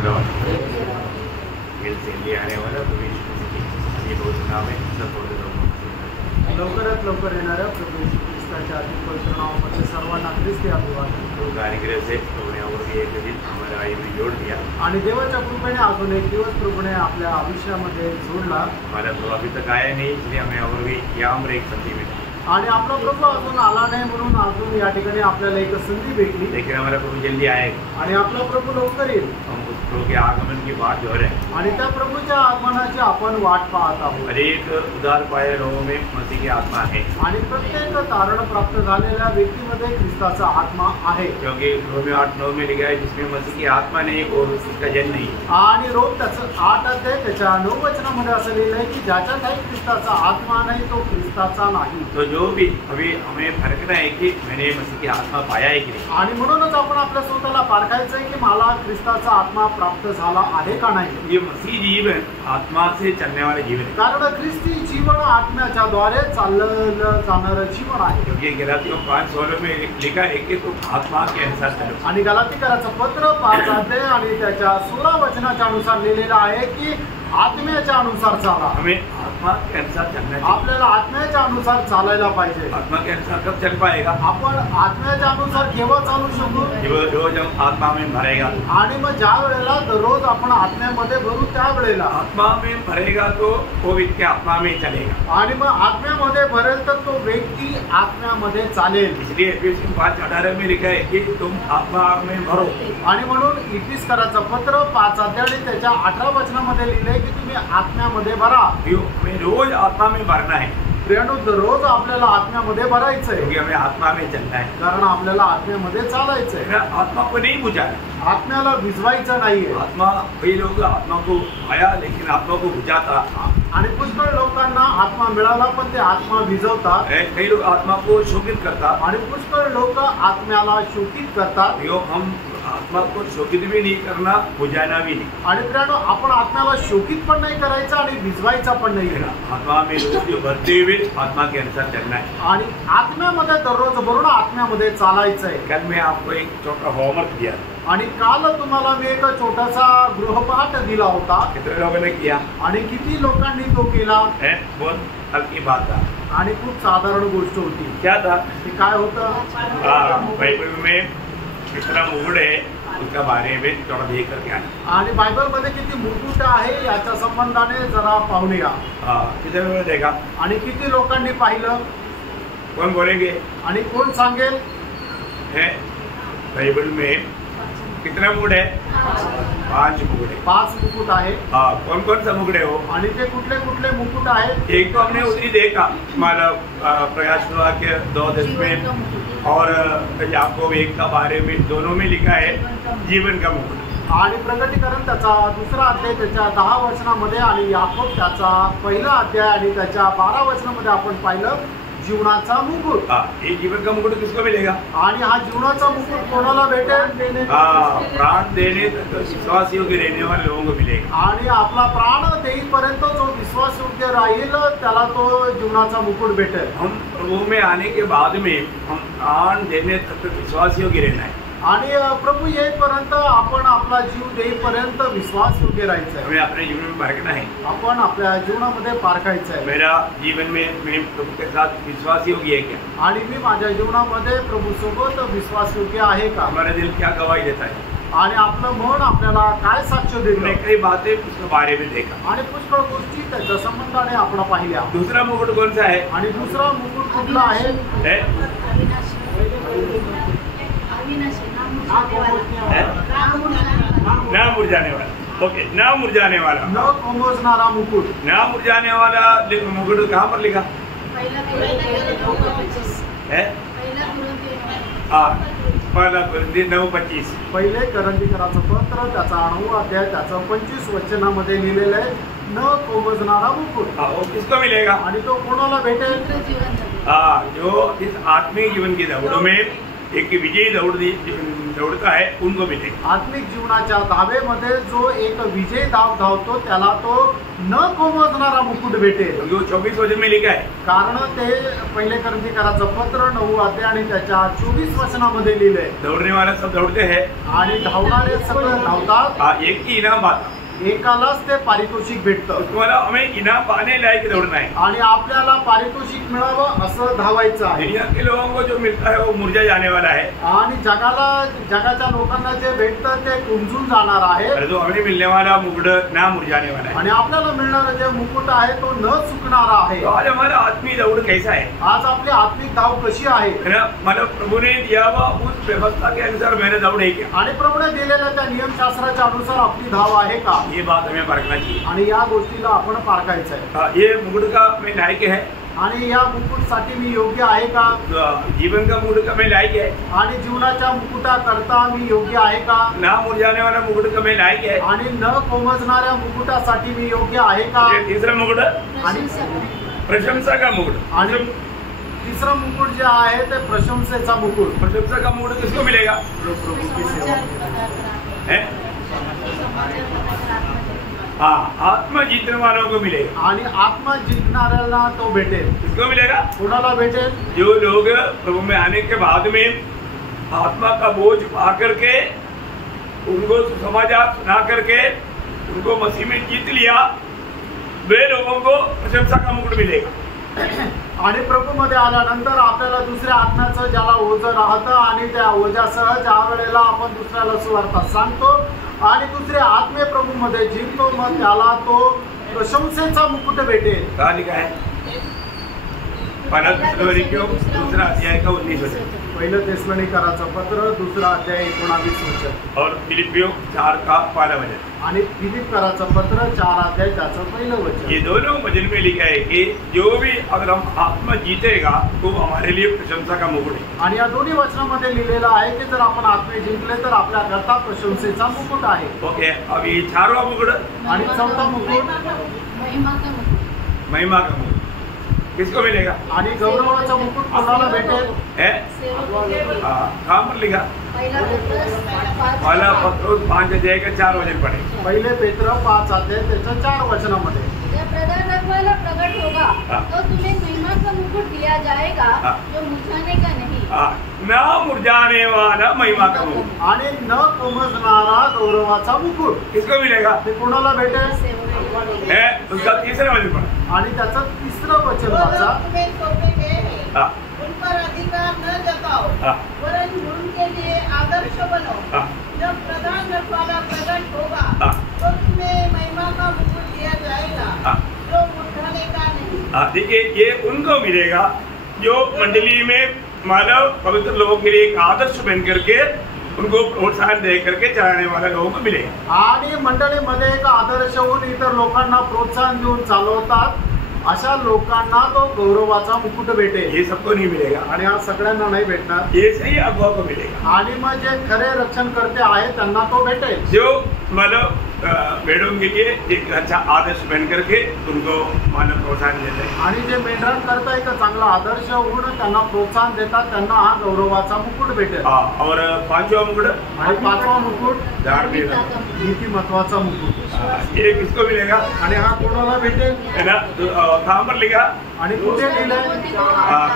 आने वाला लवकरात लवकर येणाऱ्या प्रभू येशू ख्रिस्ताच्या अति पवित्र नावामध्ये सर्वांना ख्रिस्ती अभिवादन. अनुग्रह से प्रभुने और भी एक दिन हमारे आयु में जोड़ दिया आणि देवाच्या कृपेने अजून एक दिवस प्रभूने आपल्या आयुष्यामध्ये जोडला. हमारा प्रभु अभी तक आया नहीं, इसलिए हमें और भी यहाँ पर एक संधि मिली. आणि आपला प्रभू अजून आला नाही म्हणून अजून या ठिकाणी आपल्याला एक संधी भेटली. लेकिन हमारा प्रभु जल्दी आएगा आणि आपला प्रभू लवकर येईल. हम उस प्रभु के आगमन की बात जो है आणि त्या प्रभूच्या आगमनाची आपण वाट पाहत आहोत. हर एक उद्धार पाए लोगों में मसीह की आत्मा है, आणि प्रत्येक तारण प्राप्त झालेल्या व्यक्तीमध्ये ख्रिस्ताचा आत्मा आहे. क्योंकि रोमियो 8:9 में लिखा है जिसमें मसीह की आत्मा नहीं और उसका जन नहीं. आणि रोम त्याचं 8 अध्याय त्याच्या 9 वचनामध्ये असं लिहिलंय की ज्याच्या काही ख्रिस्ताचा आत्मा नाही तो ख्रिस्ताचा नाही. तो जो भी अभी हमें फरकना है कि मैंने मसीह की आत्मा पाया है कि नहीं. आणि म्हणूनच आपण आपल्या स्वतःला पारखायचं आहे की मला ख्रिस्ताचा आत्मा प्राप्त झाला आहे का नाही. ये मसीह जीवन आत्मा से चलने वाले जीवन है, कारण ख्रिस्ती जीवन आत्म्याच्या द्वारे चाललं जाणारं जीवन आहे. क्योंकि गलातियों 5:16 में लिखा है कि तुम आत्मा के अनुसार चलो. आणि गलातीकराचं पत्र 5 अध्याय आणि त्याच्या 16 वचनाच्या अनुसार लिहिलेलं आहे की आत्म्याच्या अनुसार चाला. हमें आत्मा के अनुसार चलना चाहिए. आपल्याला आत्म्याच्या अनुसार चालायला पाहिजे. आत्मा के अनुसार कब चल पाएगा? आपण आत्म्याच्या अनुसार केव्हा चालू शकतो? रोज हम आत्मा में भरेगा. आणि मग ज्या वेळेला दररोज आपण आत्म्यामध्ये भरू त्या वेळेला आत्मा में भरेगा तो वो व्यक्ति आत्मा में चलेगा. आणि मग आत्म्यामध्ये भरेल तर तो व्यक्ती आत्म्यामध्ये चालेल. इसलिए एफएसी 5:18 में लिखा है कि तुम आत्मा में भरो. आणि म्हणून इफिसकराचं पत्र 5 अध्याय आणि त्याच्या 18 वचनामध्ये लिहिले की तुम्ही आत्म्यामध्ये भरा. हमें रोज आत्मा में भरना है. प्रियानो दररोज आपल्याला आत्म्यामध्ये भरायचंय, क्योंकि हमें आत्मा में चलना है. कारण आपल्याला आत्म्यामध्ये चालायचंय. आत्मा को नहीं बुझाना, आत्म्याला भिजवायचं नाहीये. आत्मा कई लोग आत्मा को आया लेकिन आत्मा को बुझाता. आणि पुष्कळ लोकांना आत्मा मिळाला पण ते आत्मा भिजवतात. कई लोग आत्मा को शोकित करतात आणि पुष्कळ लोक आत्म्याला शोकित करतात. हम आत्मा को शोकित भी नहीं करना, बुझाना भी नहीं. आणि प्रियानो आपण आत्म्याला शोकित पण नाही करायचं आणि भिजवायचा पण नाही. आत्मा में रोज भरते हुए आत्मा के अनुसार चलना है. आणि आत्म्यामध्ये दररोज भरून आत्म्यामध्ये चालायचंय. कल मैं आपको एक छोटा होमवर्क दिया आणि काल तुम्हाला मी एक छोटासा गृहपाठ दिला होता. कितने लोगों ने किया? आणि किती लोकांनी तो केला? बहुत हल्की बात था आणि खूप साधारण गोष्ट होती. क्या था? ते काय होतं? बाइबल में कितना मुकुट है उसका बारे में थोड़ा देख करके आना. आणि बायबल मध्ये किती मुकुट आहे याच्या संबंधाने जरा पाहून या. कितने लोगों ने देखा? आणि किती लोकांनी पाहिलं? कौन बोलेंगे? आणि कोण सांगेल? बाइबल में कितना मुकुट है? 5 मुकुट है. 5 मुकुट आहे. कौन कौन सा मुकुट है वो? आणि ते कुठले कुठले मुकुट आहेत? एक तो हमने उसी देखा हमारा प्रकाश हुआ के 2:10 में, और याकूब 1 का बारे में दोनों में लिखा है जीवन का मुकुट. आणि प्रकटीकरण त्याचा 2रा अध्याय त्याच्या 10 वचनामध्ये आणि याकूब त्याचा 1ला अध्याय आणि त्याच्या 12 वचनामध्ये आपण पाहिलं जीवनाचा मुकुट. ये जीवन का मुकुट किसको मिलेगा? आणि हा जीवनाचा मुकुट कोणाला भेटेल? प्राण देने तक विश्वास योग्य रहने वाले लोगों को मिलेगा. आणि आपला प्राण देईपर्यंत जो विश्वास योग्य राहील त्याला तो जीवनाचा मुकुट भेटेल. हम प्रभु में आने के बाद में हम प्राण देने तक विश्वास योग्य रहना है. आणि प्रभू येईपर्यंत आपण आपला जीव देईपर्यंत विश्वास योग्य राहायचं. हमें अपने जीवन में भरकना है. आपण आपल्या जीवनामध्ये पारखायचं आहे. मेरा जीवन में मैं प्रभु के साथ विश्वास योग्य है क्या? आणि मी माझ्या जीवनामध्ये प्रभू सोबत विश्वास योग्य आहे का? हमारा दिल क्या गवाही देता है? आणि आपलं मन आपल्याला काय साक्ष देतं? कई बातें उसके बारे में देखा आणि पुष्कळ गोष्टी त्याच्या संबंधाने आपण पाहिल्या. दूसरा मुकुट कौन सा है? आणि दुसरा मुकुट कुठला आहे? ना मुरझाने वाला. ओके, ना मुरझाने वाला, न कोमजणारा मुकुट. ना मुरझाने वाला मुकुट कहाँ पर लिखा है? पहिला कोरिंथी 9:25. पहिले करंथीकराचं पत्र त्याचा 9 अध्याय त्याचं 25 वचनामध्ये लिहिलेलं आहे न कोमजणारा मुकुट. वो किसको मिलेगा? आणि तो कोणाला भेटेल? जो इस आत्मिक जीवन की दौड़ में एक विजयी दौड़ता है उनको मिलेगा। आत्मिक जीवनाच्या धावेमध्ये जो एक विजयी धाव धावतो त्याला तो न कोमजणारा मुकुट भेटेल। 24 वचन में लिखा है, कारण ते पहिले करंथीकराचं पत्र 9 अध्याय आणि त्याच्या 24 वचनामध्ये लिहिलंय, दौड़ने वाला सब दौड़ते हैं आणि धावणारे सगळे धावतात, एक ही इनाम आता, एकालाच ते पारितोषिक भेटतं। तुम्हाला हमें इनाम पाने लायक दौड़ना है आणि आपल्याला पारितोषिक मिळावं असं धावायचं आहे। दुनिया के लोगों को जो मिलता है वो मुरझा जाने वाला है, आणि जगाच्या लोकांना जे भेटतं ते कुंजून जाणार आहे, और जो हमें मिलने वाला मुकुट ना मुरझाने वाला है। आणि आपल्याला मिळणारं जे मुकुट आहे तो न चुकणारा आहे। तो आज हमारा आत्मीय दौड़ कैसा है? आज आपली आत्मिक धाव कशी आहे? मतलब प्रभु ने दिया हुआ उस व्यवस्था के अनुसार मैंने दौड़ है क्या? आणि प्रभूने दिलेल्या त्या नियमशास्त्राच्या अनुसार आपली धाव आहे का? ये बात हमें परखना चाहिए आणि या गोष्टीला आपण पारखायचं आहे। ये मुकुट का मैं लायक है, आणि या मुकुटसाठी मी योग्य आहे का? जीवन का मुकुट का मैं लायक है, आणि जीवनाच्या मुकुटाकरता मी योग्य आहे का? ना मुरझाने वाला मुकुट का मैं लायक है, आणि न कोमजणाऱ्या मुकुटासाठी मी योग्य आहे का? तीसरा मुकुट आणि प्रशंसा का मुकुट, आणि तिसरं मुकुट जे आहे ते प्रशंसेचा मुकुट। प्रशंसा का मुकुट किसको मिलेगा? हाँ, आत्मा जीतने वालों को मिलेगा। आणि आत्मा जिंकणाऱ्याला तो भेटेल। किसको मिलेगा? कोणाला भेटेल? जो लोग प्रभु में आने के बाद में आत्मा का बोझ पा करके, उनको समाचार सुना करके उनको मसीह में जीत लिया, वे लोगों को प्रशंसा का मुकुट मिलेगा। आणि प्रभू मध्ये आल्यानंतर आपल्याला दुसऱ्या आत्म्याचं ज्याला ओझं राहतं आणि त्या ओझ्यासह ज्या वेळेला आपण दुसऱ्याला सुवार्ता सांगतो आणि दुसऱ्या आत्मे प्रभू मध्ये जिंकतो, मग त्याला तो प्रशंसेचा मुकुट भेटेल। कहाँ लिखा है? दूसरा अध्याय का 19 वचन, पहिलं थेसलोनिकराचं पत्र 2 अध्याय 19 वचन, और फिलिपियों 4 का 1 वचन, आणि फिलिप्पियराचं पत्र 4 अध्याय त्याचं पहिलं वचन। ये दोनों वचन में लिखा है कि जो भी अगर हम आत्मा जीतेगा तो हमारे लिए प्रशंसा का मुकुट है। आणि या दोन्ही वचनामध्ये लिहिलेलं आहे की जर आपण आत्मे जिंकले तर आपल्याकरता प्रशंसेचा मुकुट आहे। ओके, अब ये 4वां मुकुट आणि चौथा मुकुट महिमा का मुकुट किसको मिलेगा? आणि गौरवाचा मुकुट कोणाला भेटेल? कहाँ पर लिखा? पहला पत्रोस 5 अध्याय का 4 वचन पढ़े। पहिले पेत्र 5 अध्याय त्याच्या 4 वचनामध्ये, जब प्रधान रखवाला प्रकट होगा तो तुम्हें महिमा का मुकुट दिया जाएगा जो मुरझाने का नहीं, ना मुरझाने वाला महिमा का मुकुट, आणि न कोमजणारा गौरवाचा मुकुट किसको मिलेगा? ते कोणाला भेटेल? उसका तीसरा वचन पढ़ा, आणि त्याचं तिसरं वचन वाचा, तुम्हें सौंपे गए हैं उन पर अधिकार न जताओ, वरन उनके लिए आदर्श बनो। जब प्रधान रखवाला प्रकट होगा तो तुम्हें महिमा का मुकुट दिया जाएगा जो मुरझाने का नहीं। देखिए, ये उनको मिलेगा जो मंडली में मानव पवित्र लोगों के लिए एक आदर्श बन करके उनको प्रोत्साहन दे करके चलाने वाले लोगों को मिलेगा। आणि मंडळीमध्ये एक आदर्श होऊन इतर लोकांना प्रोत्साहन देऊन चालवतात अशा लोकांना तो गौरवाचा मुकुट भेटेल। ये सबको नहीं मिलेगा, आणि हा सगळ्यांना नाही भेटणार, ये सही अगुआ को मिलेगा। आणि मग जे खरे रक्षणकर्ते आहेत त्यांना तो भेटेल, जो मानव भेड़ों के लिए एक अच्छा आदर्श बन करके उनको मानव प्रोत्साहन देते हैं। आणि जे मेंढराण करता एक चांगला आदर्श होऊन त्यांना प्रोत्साहन देतात त्यांना हा गौरवाचा मुकुट भेटेल। और 5वां मुकुट आणि 5वां मुकुट धार्मिकता, नीतिमत्वाचा मुकुट, ये किसको मिलेगा? आणि हा कोणाला भेटेल? है ना? कहाँ पर लिखा? आणि कुठे लिहिलंय?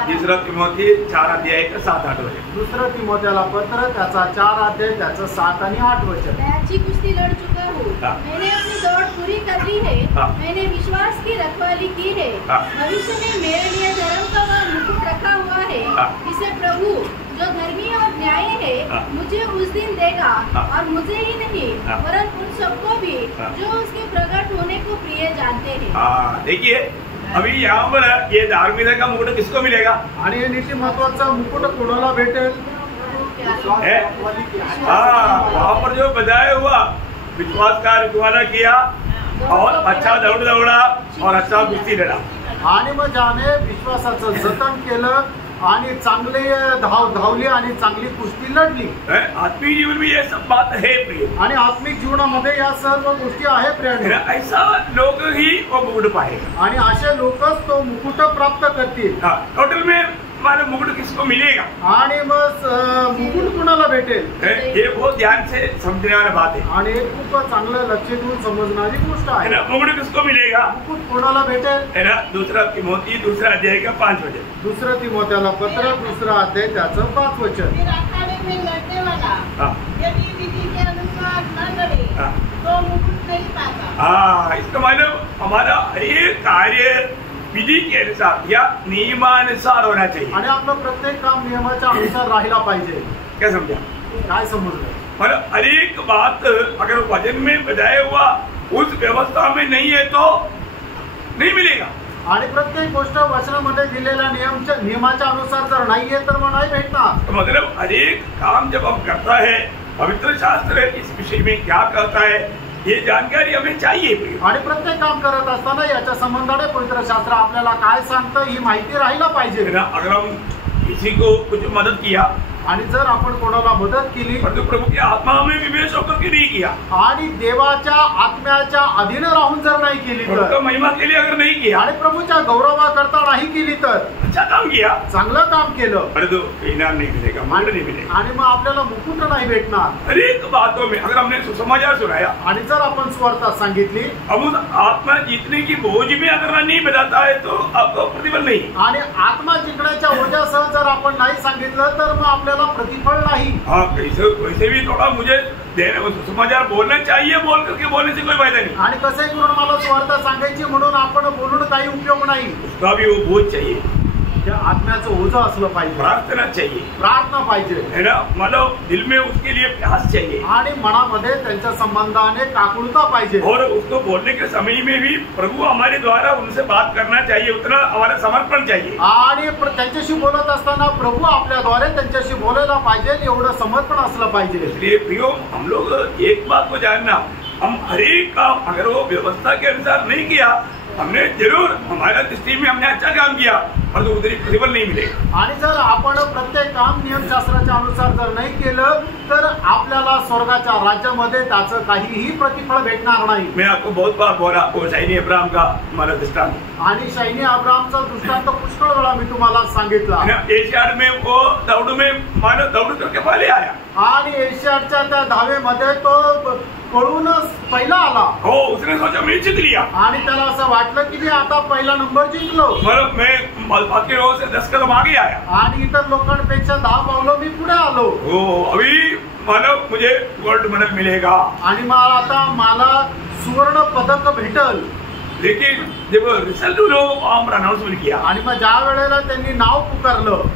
2 तिमोथी 4 अध्याय का 7-8 वचन, 2 तिमोथेला पत्र त्याचा 4 अध्याय त्याचं 7 आणि 8 वचन। मैं अच्छी कुश्ती लड़ चुका हूँ, मैंने अपनी दौड़ पूरी कर ली है, मैंने विश्वास की रखवाली की है, भविष्य में मेरे लिए धर्म का वह मुकुट रखा हुआ है जिसे प्रभु जो धर्मी और न्यायी है मुझे उस दिन देगा, और मुझे ही नहीं वरन उन सबको भी जो उसके प्रकट होने को प्रिय जानते हैं। देखिए, अभी यहाँ पर ये धार्मिकता का मुकुट किसको मिलेगा? आणि हे नीतिमत्वाचा मुकुट कोणाला भेटेल? वहाँ पर जो बजाय हुआ विश्वास का रखवाला किया और अच्छा दौड़ दौड़ा और अच्छा कुश्ती लड़ा, आणि मग ज्याने विश्वासाचं जतन केलं आणि चांगले धावली आणि चांगली कुस्ती लढली। आत्मिक जीवन में ये सब बात है प्रिय, आणि आत्मिक जीवनामध्ये या सर्व गोष्टी आहे प्रिय। ऐसा लोग ही वो मुकुट पाएगा, आणि असे लोकच तो मुकुट प्राप्त करतील। टोटल में तुम्हारा मुकुट किसको मिलेगा? आणि मग मुकुट कुणाला भेटेल? ये बहुत ध्यान से समझने वाली बात है। आणि हे खूप चांगलं लक्ष देऊन समजणारी गोष्ट है आहे। ना? मुकुट किसको मिलेगा? मुकुट कोणाला भेटेल? है ना? दूसरा तिमोथी दूसरा अध्याय का 5 वचन। दुसरं तिमोथेला पत्र दुसरा अध्याय त्याचं 5 वचन। फिर अखाड़े में लड़ने वाला हाँ। यदि विधि के अनुसार न लड़े हाँ। तो मुकुट नहीं पाता। हाँ, इसका मतलब हमारा एक कार्य विधि के अनुसार या नियमानुसार होना चाहिए। आणि आपलं प्रत्येक काम नियमाच्या अनुसार राहिला पाहिजे। क्या समझा? काय समजलं? मतलब हर एक बात अगर वचन में बताया हुआ उस व्यवस्था में नहीं है तो नहीं मिलेगा। आणि प्रत्येक गोष्ट वचनामध्ये दिलेल्या नियमाच्या अनुसार जर नाहीये तर मग नाही भेटणार। तो मतलब हर एक काम जब हम करता है, पवित्र शास्त्र इस विषय में क्या कहता है, ये जानकारी हमें चाहिए। आणि प्रत्येक काम करत असताना याच्या संबंधाने पवित्र शास्त्र आपल्याला काय सांगतं ही माहिती राहिला पाहिजे। अगर हम किसी को कुछ मदद किया आणि जर आपण कोणाला मदत केली परंतु प्रभु की आत्मा में विवेश होकर के नहीं किया आणि देवाच्या आत्म्याच्या अधीन राहून जर नाही केली प्रभु का तर महिमा के लिए अगर नहीं किया आणि प्रभूच्या गौरवाकरता नाही केली तर अच्छा काम किया चांगलं काम केलं परंतु इनाम नहीं मिलेगा, मुकुट नहीं मिलेगा। आणि मग आपल्याला मुकुट नाही भेटणार। हर एक बातों में अगर हमने सुसमाचार सुनाया आणि जर आपण सुवार्ता सांगितली अब उस आत्मा जीतने की बोझ में अगर नहीं बताता है तो आपको प्रतिफल नहीं। आणि आत्मा जिंकण्याच्या ओझ्यासह जर आपण नाही सांगितलं तर मग आपल्याला प्रतिफळ नाही। हाँ, वैसे भी थोड़ा मुझे सुसमाचार बोलना चाहिए, बोल करके बोलने से कोई फायदा नहीं। आणि कसंही करून मला सुवार्ता सांगायची म्हणून आपण बोलून काही उपयोग नाही। उसका भी वो बोझ चाहिए, त्या आत्म्याचं ओझं असलं पाहिजे, प्रार्थना चाहिए, प्रार्थना पाहिजे, है ना? मतलब दिल में उसके लिए प्यास चाहिए आणि मनामध्ये त्यांच्या संबंधाने काकुळता पाहिजे। और उसको बोलने के समय में भी प्रभु हमारे द्वारा उनसे बात करना चाहिए, उतना हमारा समर्पण चाहिए। आणि त्यांच्याशी बोलत असताना प्रभु आपल्याद्वारे त्यांच्याशी बोलायला पाहिजे एवढं समर्पण असलं पाहिजे। इसलिए प्रियो, हम लोग एक बात को जानना, हम हर एक काम अगर वो व्यवस्था के अनुसार नहीं किया, हमने जरूर हमारा दृष्टि में हमने अच्छा काम किया परंतु उतनी प्रतिफल नहीं मिलेगा। आणि जर आपण प्रत्येक काम नियमशास्त्राच्या अनुसार जर नाही केलं तर आपल्याला स्वर्गाच्या राज्यामध्ये त्याचं काहीही प्रतिफळ भेटणार नाही। मैं आपको बहुत बार बोला वो सैनी अब्राहम का हमारा दृष्टांत आणि सैनी अब्राहमचा दृष्टांत पुष्कळ वेळा मी तुम्हाला सांगितला। एशियाड में वो दौड़ में मानो दौड़ करके पहले आया आणि एशियाडच्या त्या धावेमध्ये तो पळून पहिला आला। हो, उसने सोचा मैं जीत लिया आणि त्याला असं वाटलं की मी आता पहिला नंबर जिंकलो, मतलब मैं बाकी लोगों से 10 कदम आगे आया आणि इतर लोकांपेक्षा 10 पावलं मी पुढे आलो। हो, अभी मानो मुझे गोल्ड मेडल मिलेगा आणि मला सुवर्ण पदक भेटल। लेकिन जब रिजल्ट अनाउंसमेंट किया आणि मग ज्या वेळेला त्यांनी नाव पुकारलं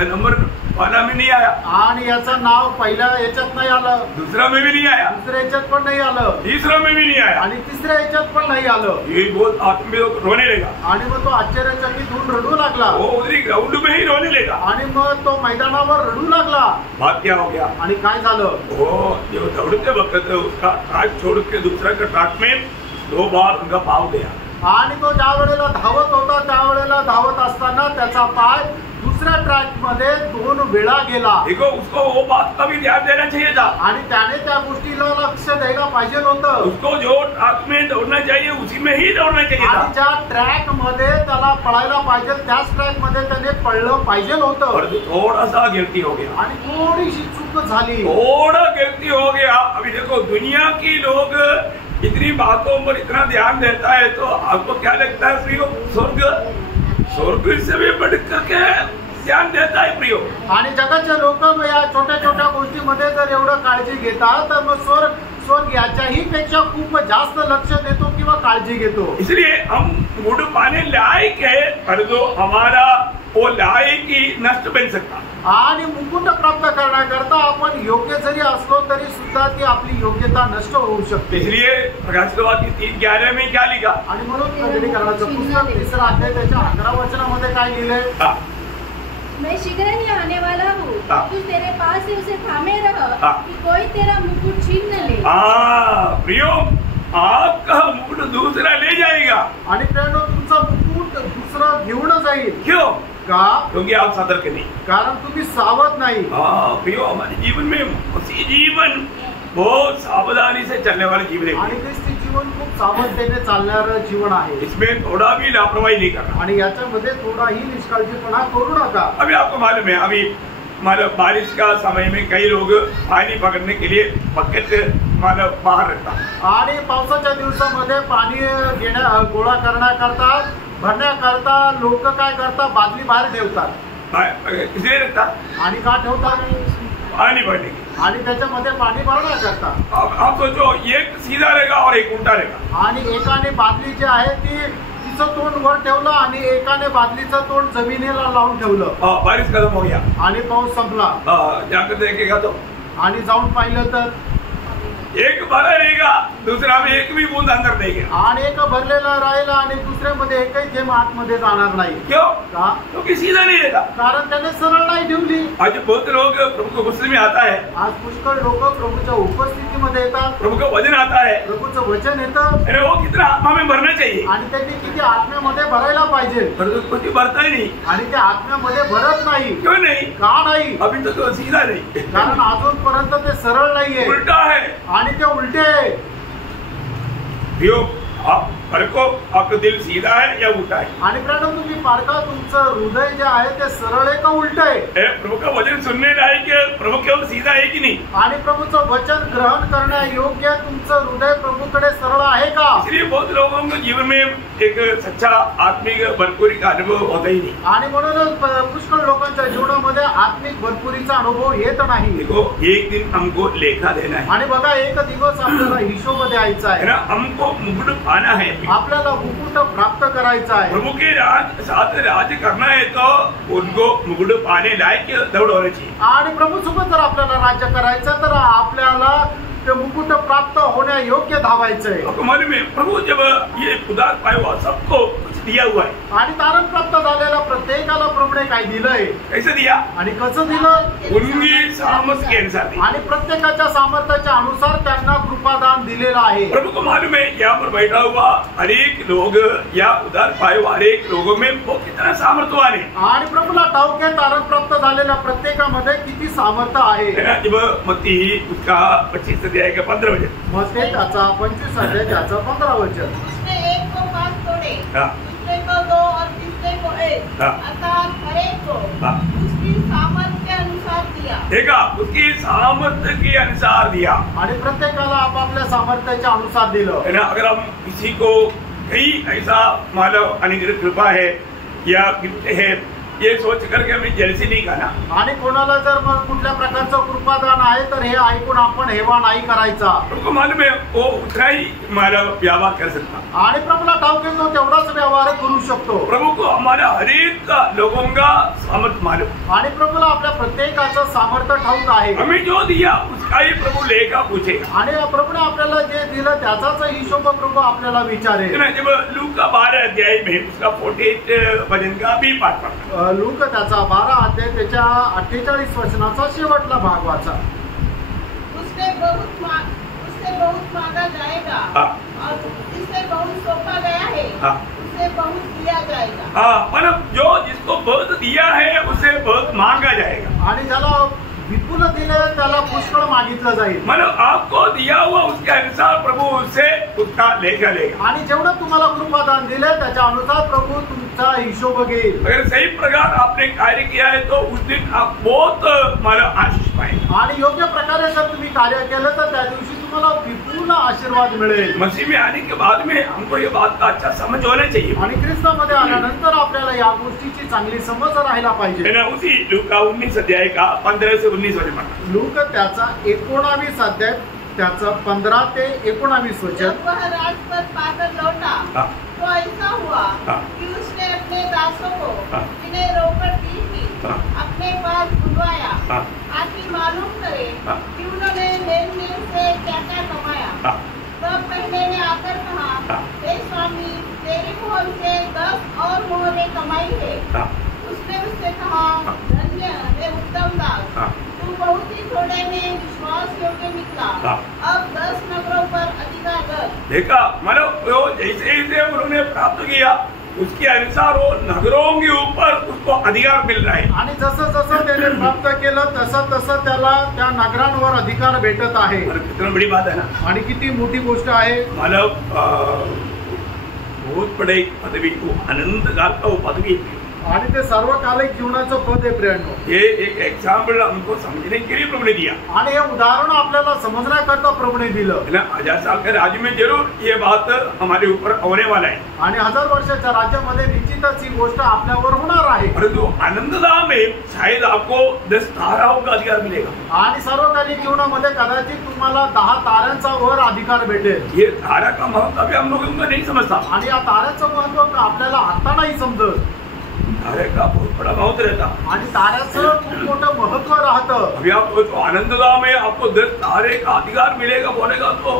नंबर पहला में नहीं आया आणि याचं नाव पहिल्या याच्यात नाही आलं, दूसरा में भी नहीं आया, दुसऱ्या याच्यात पण नाही आलं, तीसरा में भी नहीं आया आणि तिसऱ्या याच्यात पण नाही आलं। ये बहुत आत्म रोने लगा आणि मग तो आश्चर्यचकित होऊन रडू लागला वो उधरी ग्राउंड में ही रोने लगा। आणि मग तो मैदानावर रडू लागला। बात क्या हो गया? आणि काय झालं? वो जो दौड़ते वक्त उसका ट्रैक छोड़ के दूसरा का ट्रैक में 2 बार उनका पाँव गया आणि तो ज्या वेळेला धावत होता त्यावेळेला धावत असताना त्याचा पाय दुसऱ्या ट्रॅक मध्ये 2 वेळा गेला। देखो, उसको वो बात का भी ध्यान देना चाहिए था आणि त्याने त्या गोष्टीला लक्ष द्यायला पाहिजे होतं। उसको जो ट्रैक में दौड़ना चाहिए उसी में ही दौड़ना चाहिए था आणि ज्या ट्रॅक मध्ये त्याला पळायला पाहिजे त्याच ट्रॅक मध्ये त्याने पळलं पाहिजे होतं। और थोड़ा सा गिनती हो गया आणि थोडीशी चूक झाली, थोड़ा गिनती हो गया। अभी देखो, दुनिया की लोग इतनी बातों पर इतना ध्यान देता है तो आपको क्या लगता है प्रियो? स्वर्ग से भी बढ़ करके ध्यान देता है प्रियो। आणि जगाचे लोक या छोट्या छोट्या गोष्टीमध्ये जर एवढं काळजी घेतात तर मग स्वर्ग याच्याही पेक्षा खूप जास्त लक्ष देतो किंवा काळजी घेतो। इसलिए हम मुकुट पाने लायक है पर जो हमारा वो लायक ही नष्ट बन सकता। आणि मुकुट प्राप्त करण्याकरता आपण योग्य जरी असलो तरी सुद्धा ती आपली योग्यता नष्ट होऊ शकते। इसलिए प्रकाशितवाक्य 3:11 में क्या लिखा? आणि म्हणून प्रकटीकरणाचं पुस्तक 3रा अध्याय त्याच्या 11 वचनामध्ये काय लिहिलंय? मैं शीघ्र ही आने वाला हूँ, तू तेरे पास से उसे थामे रह कि कोई तेरा मुकुट छीन न ले। प्रियो, आपका मुकुट दूसरा ले जाएगा। आणि प्रियो, तुमचा मुकुट दुसरा घेऊन जाईल। क्यों? का? क्योंकि आप सतर्क नहीं, कारण तुम्ही सावध नाही। प्रियो, हमारे जीवन में उसी जीवन बहुत सावधानी से चलने वाले जीवन है। आणि ख्रिस्ती जीवन खूप सावधतेने चालणारं जीवन आहे. इसमें थोड़ा भी लापरवाही नहीं करना. आणि याच्यामध्ये थोडाही निष्काळजीपणा करू नका. अभी आपको मालूम है, अभी मतलब बारिश का समय में कई लोग पानी पकड़ने के लिए बकेट मतलब बाहर रखता. आणि पावसाच्या दिवसामध्ये पाणी गोळा करण्याकरता भरण्याकरता लोक काय करतात, बादली बाहेर ठेवतात. इसलिए रखता आणि का ठेवतात, पानी भरने की. आणि त्याच्यामध्ये पाणी भरण्याकरता. आप सोचो, एक सीधा रहेगा और एक उल्टा रहेगा. आणि एकाने बादली जी आहे ती तिचं तोंड वर ठेवलं आणि एकाने बादलीचं तोंड जमिनीला लावून ठेवलं. बारिश खत्म हो गया आणि पाऊस संपला. जाकर देखेगा तो आणि जाऊन पाहिलं तर एक भरा रहेगा, दूसरा में एक भी बूंद अंदर नहीं गया. आणि एक भरलेला राहिला आणि दुसऱ्यामध्ये एकही थेंब आतमध्ये जाणार नाही. क्यों? का? क्योंकि सीधा नहीं रहता. कारण त्याने सरळ नाही ठेवली. आज बहुत लोग प्रभु को गुस्से में आता है, आज पुष्कळ लोक प्रभूच्या उपस्थितीमध्ये येतात, प्रभु का वचन आता है, प्रभूचं वचन येतं अरे वो कितना आत्मा में भरना चाहिए, आणि त्यांनी किती आत्म्यामध्ये भरायला पाहिजे, पर कुछ भरता ही नहीं. आणि ते आत्म्यामध्ये भरत नाही. क्यों नहीं? का नाही? अभी तो सीधा नहीं, कारण अजूनपर्यंत ते सरळ नाहीये उल्टा है. आणि ते उलटे आहे. आप फरको, आपका दिल सीधा है या उल्टा है? आणि प्रणव तुम्ही पारखा, तुमचं हृदय जे आहे ते सरळ आहे का उलट आहे. प्रभु का वचन सुनने लायक प्रभु केवळ सीधा आहे की नाही? आणि प्रभूचं वचन ग्रहण करण्या योग्य तुमचं हृदय प्रभूकडे सरळ आहे का? इसलिए बहुत लोगों के जीवन में एक सच्चा आत्मिक भरपुरी का अनुभव होता ही नहीं. आणि म्हणूनच पुष्कळ लोकांच्या जीवनामध्ये आत्मिक भरपुरीचा अनुभव येत नाही. देखो, एक दिन हमको लेखा देना है. आणि बघा, एक दिवस आपल्याला हिशोब द्यायचा है ना, आहे. हमको मुकुट पाना है, आपल्याला मुकुट प्राप्त करायचा आहे. प्रभु के राज साथ राज करना है तो उनको मुकुट पाने लायक दौड़ होना चाहिए. आणि प्रभू सोबत जर आपल्याला राज्य करायचं तर आपल्याला ते मुकुट प्राप्त होण्या योग्य धावायचंय. आपको मालूम है, प्रभु जब ये उदार पाया हुआ सबको कुछ दिया हुआ है. आणि तारण प्राप्त झालेल्या प्रत्येकाला प्रभूने काय दिलंय, कैसे दिया? आणि कसं दिलं, उनकी सामर्थ्य के अनुसार दिया. आणि प्रत्येकाच्या सामर्थ्याच्या अनुसार त्यांना कृपादान दिलेलं आहे. प्रभु को मालूम है, यहाँ पर बैठा हुआ अनेक लोग या उदार पाए हुआ अनेक लोगों में वो कितना सामर्थ्यवान है. आणि प्रभूला ठाऊक आहे तारण प्राप्त झालेल्या प्रत्येकामध्ये किती सामर्थ्य आहे. है ना, जब मत्ती उसका 25 अध्याय का 15 वचन, मग ते त्याचा 25 अध्याय त्याचा 15 वचन. उसने एक को 5 तोड़े, हाँ. दूसरे को 2 और तीसरे को 1, हाँ. अर्थात हर एक को हाँ. उसकी सामर्थ्य के अनुसार दिया. देखा, उसकी सामर्थ्य के अनुसार दिया. आणि प्रत्येकाला आपापल्या सामर्थ्याच्या अनुसार दिलं. है ना, अगर हम किसी को कहीं ऐसा मानव अनुग्रह कृपा है या गिफ्ट है, ये सोच करके हमें जलसी नहीं करना. आणि कोणाला जर मग कुठल्या प्रकारचं कृपादान आहे तर हे ऐकून आपण हेवा नाही करायचा. प्रभु को मालूम है, वो उतना ही मानव व्यवहार कर सकता. आणि प्रभूला ठाऊक आहे तो तेवढाच व्यवहार करू शकतो. प्रभु को हमारा हरेक लोगों का सामर्थ्य मालूम. आणि प्रभूला आपल्या प्रत्येकाचं सामर्थ्य ठाऊक आहे. हमें जो दिया उसका ही प्रभु लेखा पूछेगा. आणि प्रभूने आपल्याला जे दिलं त्याचाच हिशोब प्रभू आपल्याला विचारेल. है ना, जब लूका 12 अध्याय में उसका 48 वचन का भी पाठ पढ़ा, लूक त्याचा 12 अध्याय त्याच्या 48 वचनाचा शेवटला भाग वाचा. उससे बहुत मांगा जाएगा हाँ. और जिससे बहुत सौंपा गया है हाँ. उससे बहुत दिया जाएगा. हाँ, मतलब जो जिसको बहुत दिया है उसे बहुत मांगा जाएगा. आणि ज्याला विपुल दिले त्याला पुष्कळ मागितलं जाईल. मतलब आपको दिया हुआ उसके अनुसार प्रभु उससे उसका लेखा लेगा. आणि जेवढं तुम्हाला कृपादान दिले त्याच्या अनुसार प्रभू तुमचा हिशोब घेईल. अगर सही प्रकार आपने कार्य किया है तो उस दिन आप बहुत मतलब आशीष पाएंगे. आणि योग्य प्रकारे जर तुम्ही कार्य केलं तर त्या दिवशी तुम्हाला विपुल आशीर्वाद मिळेल. मसीह में आने के बाद में हमको ये बात का अच्छा समझ होना चाहिए. आणि ख्रिस्तामध्ये आल्यानंतर आपल्याला या गोष्टीची चांगली समज राहायला पाहिजे. है ना, उसी लूका 19 अध्याय का 15 से 19 वचन पढ़ा. लूक त्याचा 19 अध्याय त्याचा 15 ते 19 वचन. जब वह राज पर पाकर लौटा हाँ. तो ऐसा हुआ हाँ. कि उसने अपने दासों को हाँ. जिन्हें रोकड़ दी थी हाँ. अपने पास बुलवाया हाँ. ताकि मालूम करे हाँ. कि उन्होंने लेन देन से क्या क्या कमाया. हाँ. तब पहले ने आकर कहा, हाँ. हे स्वामी, तेरी मोहर से 10 और मोहरें कमाई है. हाँ. उसने उससे कहा, हाँ. धन्य हे उत्तम दास, हाँ. तू बहुत ही थोड़े में विश्वास योग्य निकला. हाँ. अब 10 नगरों पर अधिकार कर. देखा, मतलब वो जैसे जैसे उन्होंने प्राप्त किया उसके अनुसार वो नगरों के ऊपर उसको अधिकार मिल रहा है। आणि जसं जसं त्याने प्राप्त केलं तसं तसं त्याला त्या नगरांवर अधिकार भेटत आहे। और कितना बड़ी बात है ना, आणि किती मोठी गोष्ट आहे। मतलब बहुत बड़े पदवी को आनंद का वो पदवी है आणि ते सर्वकालिक जीवनाचं पद आहे प्रियांनो। ये एक एग्जाम्पल हमको समझने के लिए प्रभु ने दिया आणि हे उदाहरण आपल्याला समजण्याकरता प्रभूने दिलं है ना। 1000 साल के राज्य में जरूर ये बात हमारे ऊपर होने वाला है, आणि 1000 वर्षाच्या राज्यामध्ये निश्चितच ही गोष्ट आपल्यावर होणार आहे। परंतु आनंदधाम में शायद आपको 10 ताराओं का अधिकार मिलेगा। आणि सर्वकालिक जीवनामध्ये कदाचित तुम्हाला 10 ताऱ्यांचा वर अधिकार भेटेल। ये तारा का महत्व अभी हम लोग उनको नहीं समझता, आणि या ताऱ्याचं महत्व आपल्याला आता नाही समजत। तारे का बहुत बड़ा महत्व रहता, आणि ताऱ्याचं खूप मोठं महत्व राहतं। अभी आपको तो आनंदधाम में आपको 10 तारे का अधिकार मिलेगा बोलेगा तो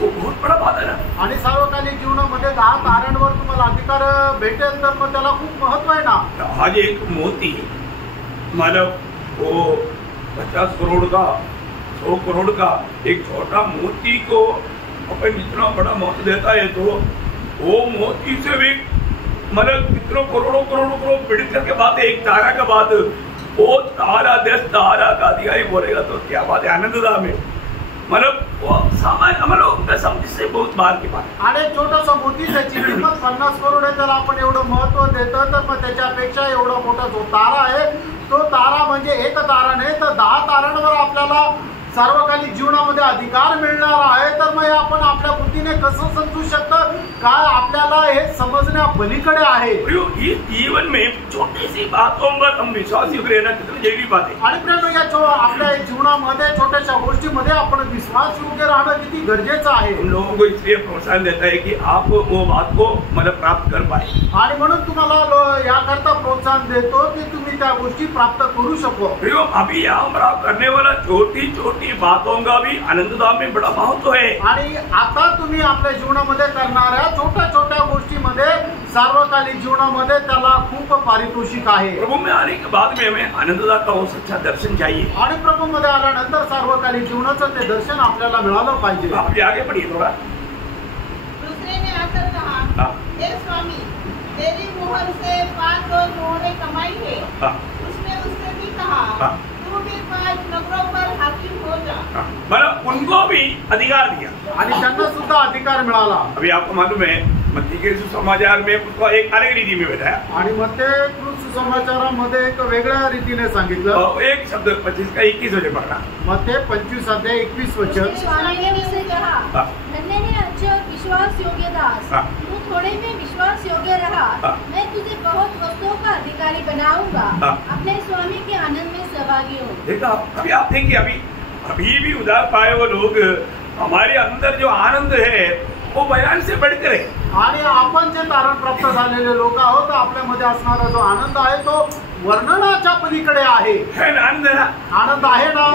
वो बहुत बड़ा बात है ना। आणि सार्वकालिक जीवनामध्ये 10 ताऱ्यांवर तुम्हाला अधिकार भेटेल तर मग त्याला खूप महत्व आहे ना। आज एक मोती मतलब वो 50 करोड़ का 100 करोड़ का एक छोटा मोती को अपन इतना बड़ा महत्व देता है, तो वो मोती से भी मतलब कितनों करोड़ों करोड़ों करोड़ पीड़ित के बात है। एक तारा का बात, वो तारा 10 तारा का अधिकारी बोलेगा तो क्या बात है। आनंदधाम में मतलब वो सामान्य मतलब उनका समझ से बहुत बाहर की बात है। आणि छोटासा मोती त्याची किंमत 50 करोड आहे, त्याला आपण एवढं महत्व देतो, तर मग त्याच्यापेक्षा एवढा मोठा जो तारा आहे तो तारा म्हणजे एक तारा नाही तर 10 ताऱ्यांवर आपल्याला सार्वकालिक जीवनामध्ये अधिकार मिळणार आहे। तर मग आपण आपल्या बुद्धीने कसं समजू शकतं, काय आपल्याला हे समजण्या पलीकडे आहे। इस जीवन में छोटी सी बातों पर हम विश्वासी रहना कितनी जरूरी बात है। आणि प्रियांनो, या आपल्या जीवनामध्ये छोट्याशा गोष्टीमध्ये आपण विश्वास योग्य राहणं किती गरजेचं आहे। उन लोगों को इसलिए प्रोत्साहन देता है कि आप वो बात को मतलब प्राप्त कर पाए, आणि म्हणून तुम्हाला याकरता प्रोत्साहन देतो की तुम्ही त्या गोष्टी प्राप्त करू शको। अभी यहाँ पर करने वाला छोटी छोटी बातों का भी आनंदधाम में बड़ा महत्व है। आणि आता तुम्ही आपल्या जीवनामध्ये करणाऱ्या छोट्या छोट्या गोष्टीमध्ये सार्वकालिक जीवनामध्ये त्याला खूप पारितोषिक आहे। प्रभु में आने के बाद में हमें आनंददा का वो सच्चा दर्शन चाहिए, आणि प्रभू मध्ये आल्यानंतर सार्वकालिक जीवनाचं ते दर्शन आपल्याला मिळालं पाहिजे। आप आगे बढ़िए थोड़ा। दूसरे ने आकर कहा, हे स्वामी, तेरी मुहर से 5 रोज उन्होंने कमाई है। उसने उससे भी कहा, तू भी 5 नगरों पर हाकिम हो जा। मतलब उनको भी अधिकार दिया, आणि त्यांना सुद्धा अधिकार मिळाला। अभी आपको मालूम है मत्ती के सुसमाचार में उसको एक अलग रीति में बताया, आणि मग ते सुसमाचारामध्ये एक वेगळ्या रीतीने सांगितलं। एक शब्द 25 का 21 वचन पढ़ना। मग ते 25 अध्याय 21 वचन। स्वामी ने उसे कहा, नन्हे ने अच्छा विश्वास योग्य दास, तू थोड़े में विश्वास योग्य रहा, मैं तुझे बहुत वस्तुओं का अधिकारी बनाऊंगा, अपने स्वामी के आनंद में सहभागी हो। देखा, अभी आप देखिए अभी भी उधार पाए वो लोग, हमारे अंदर जो आनंद है वो बयान से बढ़कर है। आणि आपण जे तारण प्राप्त झालेले लोक आहोत, आपल्यामध्ये असणारा जो आनंद आहे तो वर्णनाच्या पलीकडे आहे। है ना, आनंद है ना, आनंद आहे ना।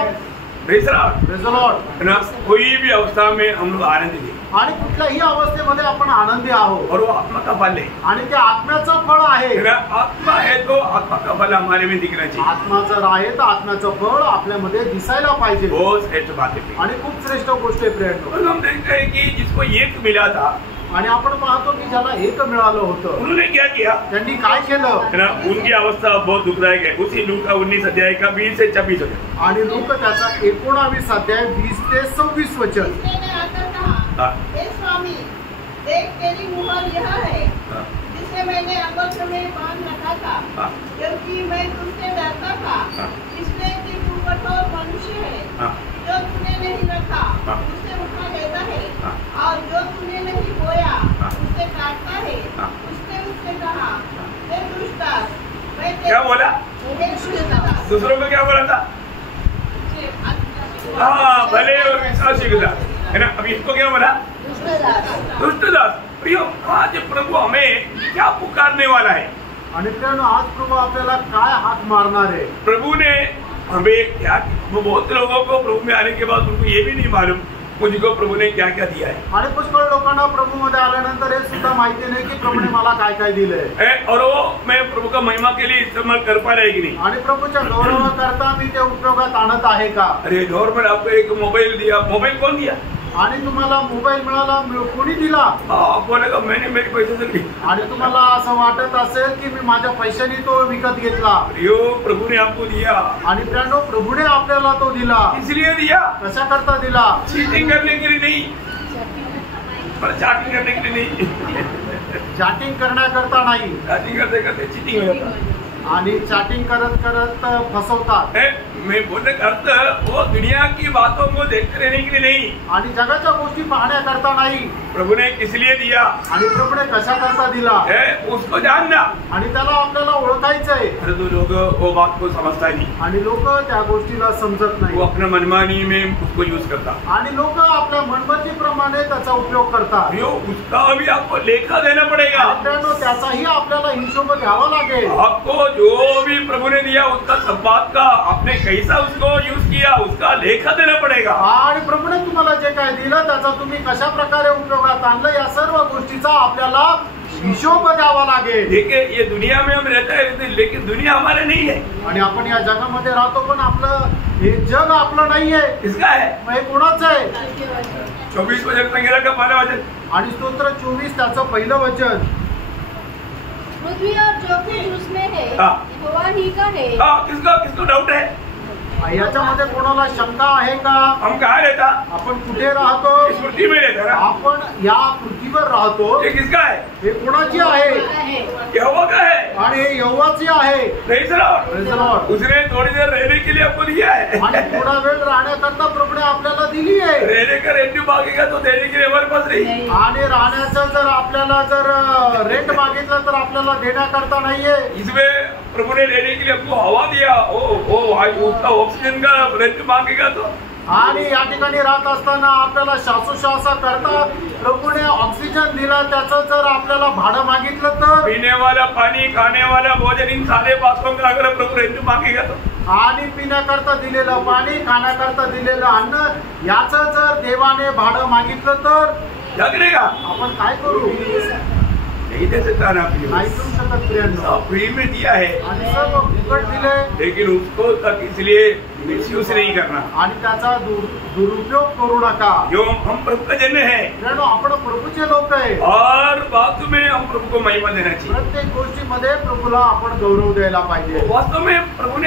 Praise the Lord. ना, कोई भी अवस्था में हम लोग आनंदित हैं आणि कुठल्याही अवस्थेमध्ये आपण आनंदी आहोत, और वो आत्मा का फल है। आणि ते आत्म्याचं फळ आहे। आत्मा है तो आत्मा का फल हमारे में दिखना चाहिए। आत्मा जर आहे तर आत्म्याचं फळ आपल्यामध्ये दिसायला पाहिजे। बहुत श्रेष्ठ बात है आणि खूप श्रेष्ठ गोष्ट आहे प्रियांनो। और हम देखते हैं कि जिसको एक मिला था, आणि आपण पाहतो की ज्याला एक मिळालं होतं, उन्होंने क्या किया, त्यांनी काय केलं, है ना, उनकी अवस्था बहुत दुखदायक है। उसी लूका 19 अध्याय का 20 से 26 वचन। आणि लूका त्याचा 19 अध्याय 20 ते 26 वचन। दूसरे ने आकर कहा, हे स्वामी, देख तेरी मुहर यह है, जिसे मैंने अंगूठे में बांध रखा था, क्योंकि मैं तुझसे डरता था, इसलिए कि तू कठोर मनुष्य है। जो तूने नहीं रखा उससे उठा लेता है, और जो तूने नहीं बोया उससे काटता है। उसने उससे कहा, हे दुष्ट दास, मैं क्या बोला, हे दुष्ट दास, दूसरों को क्या बोला था, हाँ भले और विश्वासी के साथ, है ना। अभी इसको क्या बोला, दुष्ट दास। प्रियो, आज प्रभु हमें क्या पुकारने वाला है, आणि प्रियांनो, आज प्रभू आपल्याला काय हाक मारणार आहे। प्रभु ने हमें क्या, बहुत लोगों को प्रभु में आने के बाद उनको ये भी नहीं मालूम मुझको प्रभु ने क्या क्या दिया है। आणि पुष्कळ लोकांना प्रभू मध्ये आल्यानंतर हे सुद्धा माहिती नाही की प्रभूने मला काय काय दिलंय, और वो मैं प्रभु का महिमा के लिए इस्तेमाल कर पा रहा है कि नहीं। आणि प्रभूच्या गौरवाकरता मी ते उपयोगात आणत आहे का। अरे गवर्नमेंट आपको एक मोबाइल दिया, मोबाइल कौन दिया, आणि तुम्हाला मोबाईल मिळाला, कोणी दिला? आप बोलेगा मैंने मेरे पैसे से लिया। आणि तुम्हाला असं वाटत असेल की मी माझ्या पैशाने तो विकत घेतला। यो प्रभु ने आपको दिया। आणि प्रियानो, प्रभूने आपल्याला तो दिला। इसलिए दिया, कशा करता दिला? चीटिंग करने के लिए नहीं, पर चैटिंग करने के लिए नहीं। चॅटिंग करण्याकरता नाही, चैटिंग करते करते चीटिंग हो जाता। आणि चॅटिंग करत करत फसवतात। मैं बोलने का अर्थ वो दुनिया की बातों को देखते रहने के लिए नहीं, आणि जगाच्या गोष्टी पाहण्याकरता नाही। प्रभु ने किस लिए दिया, आणि प्रभूने कशा करता दिला उसको जानना। आणि त्याला आपल्याला ओळखायचंय। परंतु लोग वो बात को समझता नहीं, आणि लोक त्या गोष्टीला समजत वो नाही, अपने मनमानी में उसको यूज करता। आणि लोक आपल्या मनमर्जीप्रमाणे त्याचा उपयोग करतात। यो उसका भी आपको लेखा देना पड़ेगा। आणि प्रियानो, त्याचाही आपल्याला हिशोब द्यावा लागेल। आपको जो भी प्रभु ने दिया उसका सब बात का आपने कैसा उसको यूज किया उसका लेखा देना पड़ेगा। आणि प्रभूने तुम्हाला जे काय दिलं त्याचा तुम्ही कशा प्रकारे उपयोगात आणलं, या सर्व गोष्टीचा आपल्याला हिशोब द्यावा लागेल। देखिए, ये दुनिया में हम रहते हैं, लेकिन दुनिया हमारे नहीं है। आणि आपण या जगामध्ये राहतो, पण आपलं हे जग आपलं नाहीये। इसका है मग हे कोणाचं आहे? 24 वचन संहिता का पहला वचन। आणि स्तोत्र 24 त्याचं पहिलं वचन। पृथ्वी और जो कुछ उसमें है हाँ। यहोवा ही का है। किसको डाउट है? याच्यामध्ये कोणाला शंका आहे का? हम कहाँ रहता? आपण कुठे राहतो? इस पृथ्वी में रहता ना। आपण या पृथ्वीवर राहतो। ये किसका है? हे कोणाची आहे? यहोवा का है। आणि हे यहोवाची आहे। Praise the Lord। Praise the Lord। उसने थोड़ी देर रहने के लिए आपको दिया है। आणि थोडा वेळ राहण्याकरता प्रभूने आपल्याला दिली आहे। रहने का रेंट मांगेगा तो देने के लिए हमारे पास नहीं। आणि राहण्याचं जर आपल्याला जर रेंट मागितलं तर आपल्याला देण्याकरता नाहीये। इसमें प्रभु ने लेने के लिए आपको हवा दिया। ओ उसका ऑक्सीजन का रेंट मांगेगा तो। आणि या ठिकाणी राहत असताना आपल्याला श्वासोश्वास करता प्रभूने ऑक्सिजन दिला, त्याचं जर आपल्याला भाडं मागितलं तर, पीने वाला पानी, खाने वाला भोजन, इन सारे बातों का अगर प्रभु रेंट मांगेगा तो, आणि पिण्याकरता दिलेलं पाणी, खाण्याकरता दिलेलं अन्न, याचं जर देवाने भाडं मागितलं तर क्या करेगा? आपण काय करू? नहीं दे सकता ना। नाही करू शकत प्रियांनो। फ्री में दिया है, आणि सर्व फुकट दिले, लेकिन उसको तक इसलिए मिसयूज नहीं करना। आणि त्याचा दुरुपयोग करू नका। जो हम प्रभु का जन है प्रियांनो, आपण प्रभूचे लोक आहे। और बात में हम प्रभु को महिमा देना चाहिए। प्रत्येक गोष्टीमध्ये प्रभूला आपण गौरव द्यायला पाहिजे। वास्तव में प्रभु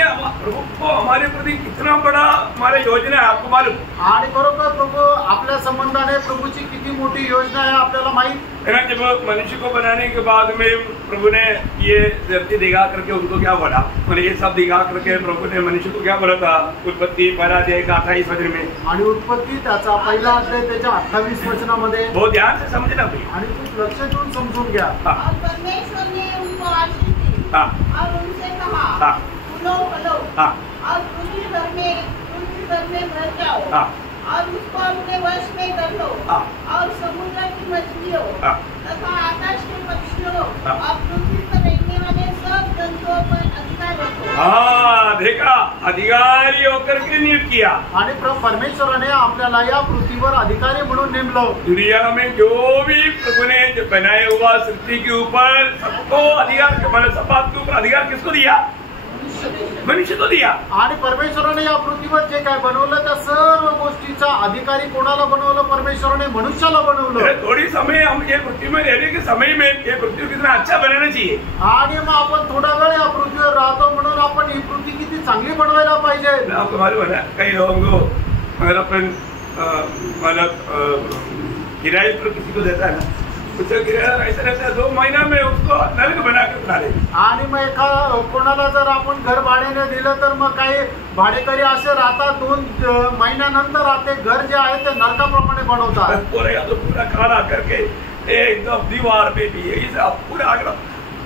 को हमारे प्रति कितना बड़ा हमारी योजना है आपको मालूम? आणि बरोबर प्रभू आपल्या संबंधाने प्रभूची किती मोठी योजना आहे आपल्याला माहित है ना। जब मनुष्य को बनाने के बाद में प्रभु ने ये धरती दिखा करके उनको क्या बोला, मैंने ये सब दिखा करके प्रभु ने मनुष्य को क्या बोला था? उत्पत्ति पहला अध्याय का 28 वचन में। आणि उत्पत्ती त्याचा पहिला अध्याय त्याच्या 28 वचनामध्ये। बहुत ध्यान से समझना भाई। आणि खूप लक्ष देऊन समजून घ्या। और परमेश्वर ने उनको आशीष दी हाँ। और उनसे कहा, हाँ। फूलो फलो हाँ। और पृथ्वी भर में भर जाओ हाँ। और उसको अपने वश में कर लो हाँ। और समुद्र की मछलियों हाँ। तथा आकाश के पक्षियों हाँ। और पृथ्वी पर रहने वाले सब जंतुओं पर अधिकार रखो। हाँ, देखा, अधिकारी होकर के नियुक्त किया। आणि परमेश्वराने आपल्याला या पृथ्वीवर अधिकारी म्हणून नेमलं। दुनिया में जो भी प्रभु ने बनाया हुआ सृष्टि के ऊपर सबको अधिकार, मतलब सब बात के ऊपर अधिकार किसको दिया? मनुष्य को दिया। आणि परमेश्वराने या पृथ्वीवर जे काय बनवलं त्या सर्व गोष्टीचा अधिकारी कोणाला बनवलं? परमेश्वराने मनुष्याला बनवलं। थोड़ी समय हम ये पृथ्वी में रहने के समय में ये पृथ्वी कितना अच्छा बनाना चाहिए। आणि मग आपण थोडा वेळ या पृथ्वीवर राहतो म्हणून आपण ही पृथ्वी किती चांगली बनवायला पाहिजे। आपको मालूम है ना, कई लोगों को अगर अपन मतलब किराए पर किसी को देता है ना, उसका किराया ऐसा रहता है 2 महीना में उसको नरक बना कर बना दे। आणि मग कोणाला जर आपण घर भाड्याने दिलं तर मग काही भाडेकरी असे राहतात 2 महिन्यानंतर ते घर जे आहे ते नरकाप्रमाणे बनवतात। बोलेगा तो पूरा खाना करके एकदम दीवार पे भी यही सब पूरा आगरा,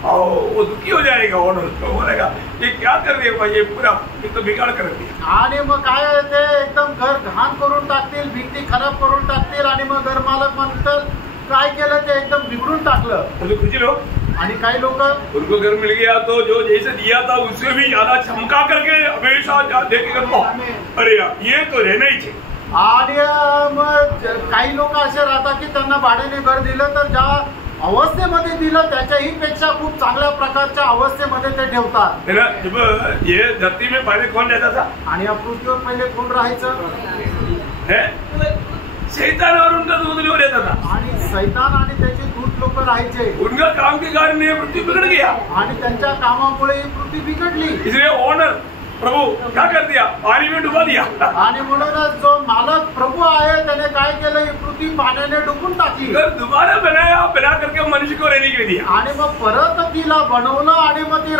और वो दुखी हो जाएगा। ओनर उसको बोलेगा ये क्या कर दिया भाई, ये पूरा तो बिगाड़ कर दिया। आणि मग काय ते एकदम घर घाण करून टाकतील, भिंती खराब करून टाकतील, आणि मग घर मालक म्हणतात काय केलं ते एकदम बिघडून टाकलं। तो कुछ लोग, आणि काही लोक, उनको घर मिल गया तो जो जैसे दिया था उससे भी ज्यादा चमका करके हमेशा देखे करता, अरे यार ये तो रहना ही चाहिए। आणि मग काही लोक असे राहतात की त्यांना भाड्याने घर दिलं तर ज्या अवस्थेमध्ये दिलं त्याच्याही पेक्षा खूप चांगल्या प्रकारच्या अवस्थेमध्ये ते ठेवतात। जब ये धरती में पहले कौन रहता था? आणि या पृथ्वीवर पहिले कोण राहायचं? शैतान और उनका दूध लोग रहता था आणि सैतान आणि त्याचे दूत लोक राहायचे. उनका काम के कारण ये पृथ्वी बिगड़ गया. आणि त्यांच्या कामामुळे ही पृथ्वी बिघडली. इसलिए ओनर प्रभु क्या कर दिया, पानी में डुबा दिया. आणि म्हणूनच जो मालक प्रभु आहे त्याने काय केलं, ही पृथ्वी पाण्याने डुबून टाकली. अगर दोबारा बनाया, बना करके मनुष्य को रहने के लिए दिया. आणि मग परत तिला बनवलं आणि मग ती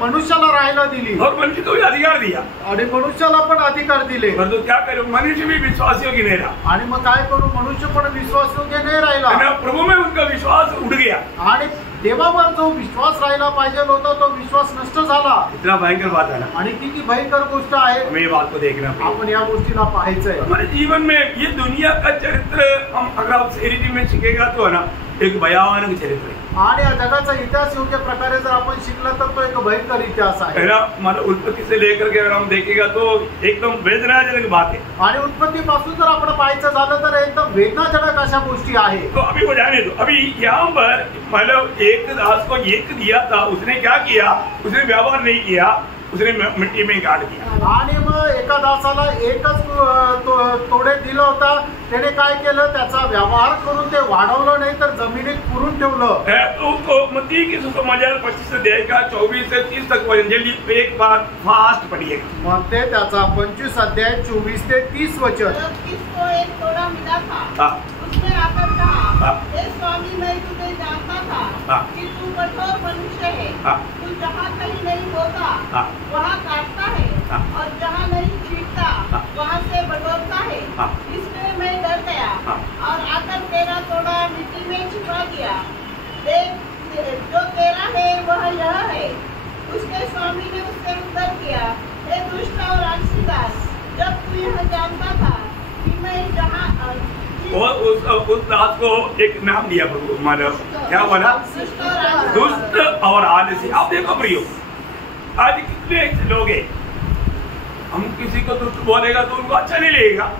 मनुष्याला राहायला दिली. और मनुष्य को भी अधिकार दिया. आणि मनुष्याला पण अधिकार दिले. परंतु क्या करो, मनुष्य भी विश्वासियों की नहीं रहा. आणि मग काय करू, मनुष्य पण विश्वासयोग्य नाही राहिला. प्रभु में उनका विश्वास उठ गया. आणि देवावर जो विश्वास राहिला पाहिजे होता तो विश्वास नष्ट झाला. इतना भयंकर बात है ना. आणि किती भयंकर गोष्ट आहे. हमें ये बात को देखना पड़ेगा. आपण या गोष्टीला पाहायचंय. हमारे जीवन में ये दुनिया का चरित्र हम अगर आप सेरिटी में सीखेगा तो है ना, एक भयानक चरित्र है. आणि या जगाचा इतिहास योग्य प्रकारे जर आपण शिकला तर तो एक भयंकर इतिहास आहे. हमारा उत्पत्ति से लेकर के अगर हम देखेगा तो एकदम वेदनाजनक बात है. आणि उत्पत्ति पासून जर आपण पाहायचं झालं तर एकदम वेदनाजनक अशा गोष्टी आहे. तो अभी वो जाने दो. अभी यहाँ पर मतलब एक दास को एक दिया था, उसने क्या किया, उसने व्यवहार नहीं किया, उसने मिट्टी में गाड़ दिया. आणि मग एका दासाला एकच तोडे दिलं होता, त्याने काय केलं, त्याचा व्यवहार करून ते वाढवलं नाही तर जमिनीत पुरून ठेवलं. तो मत्ती की सुसमाचार 25 अध्याय का 24 से 30 तक जल्दी एक बार फास्ट पढ़िएगा. मग ते त्याचा 25 अध्याय 24 ते 30 वचन. किसको एक तोड़ा मिला था, उसने आकर कहा, हे स्वामी, मैं तुझे जानता था कि तू कठोर मनुष्य है. तू जहाँ कहीं नहीं बोता वहाँ काटता है, और जहाँ नहीं छींटता वहाँ से बटोरता है. इसलिए मैं डर गया और आकर तेरा तोड़ा मिट्टी में छिपा दिया. देख, जो तेरा है वह यह है. उसके स्वामी ने उससे उत्तर किया, हे दुष्ट और आलसी दास, जब तू यह जानता था कि मैं जहाँ और उस दास को एक नाम दिया प्रभु, हमारा क्या बोला, दुष्ट और आलसी. आप देखो प्रियो, आज कितने ऐसे लोग हैं, हम किसी को दुष्ट बोलेगा तो उनको अच्छा नहीं लगेगा,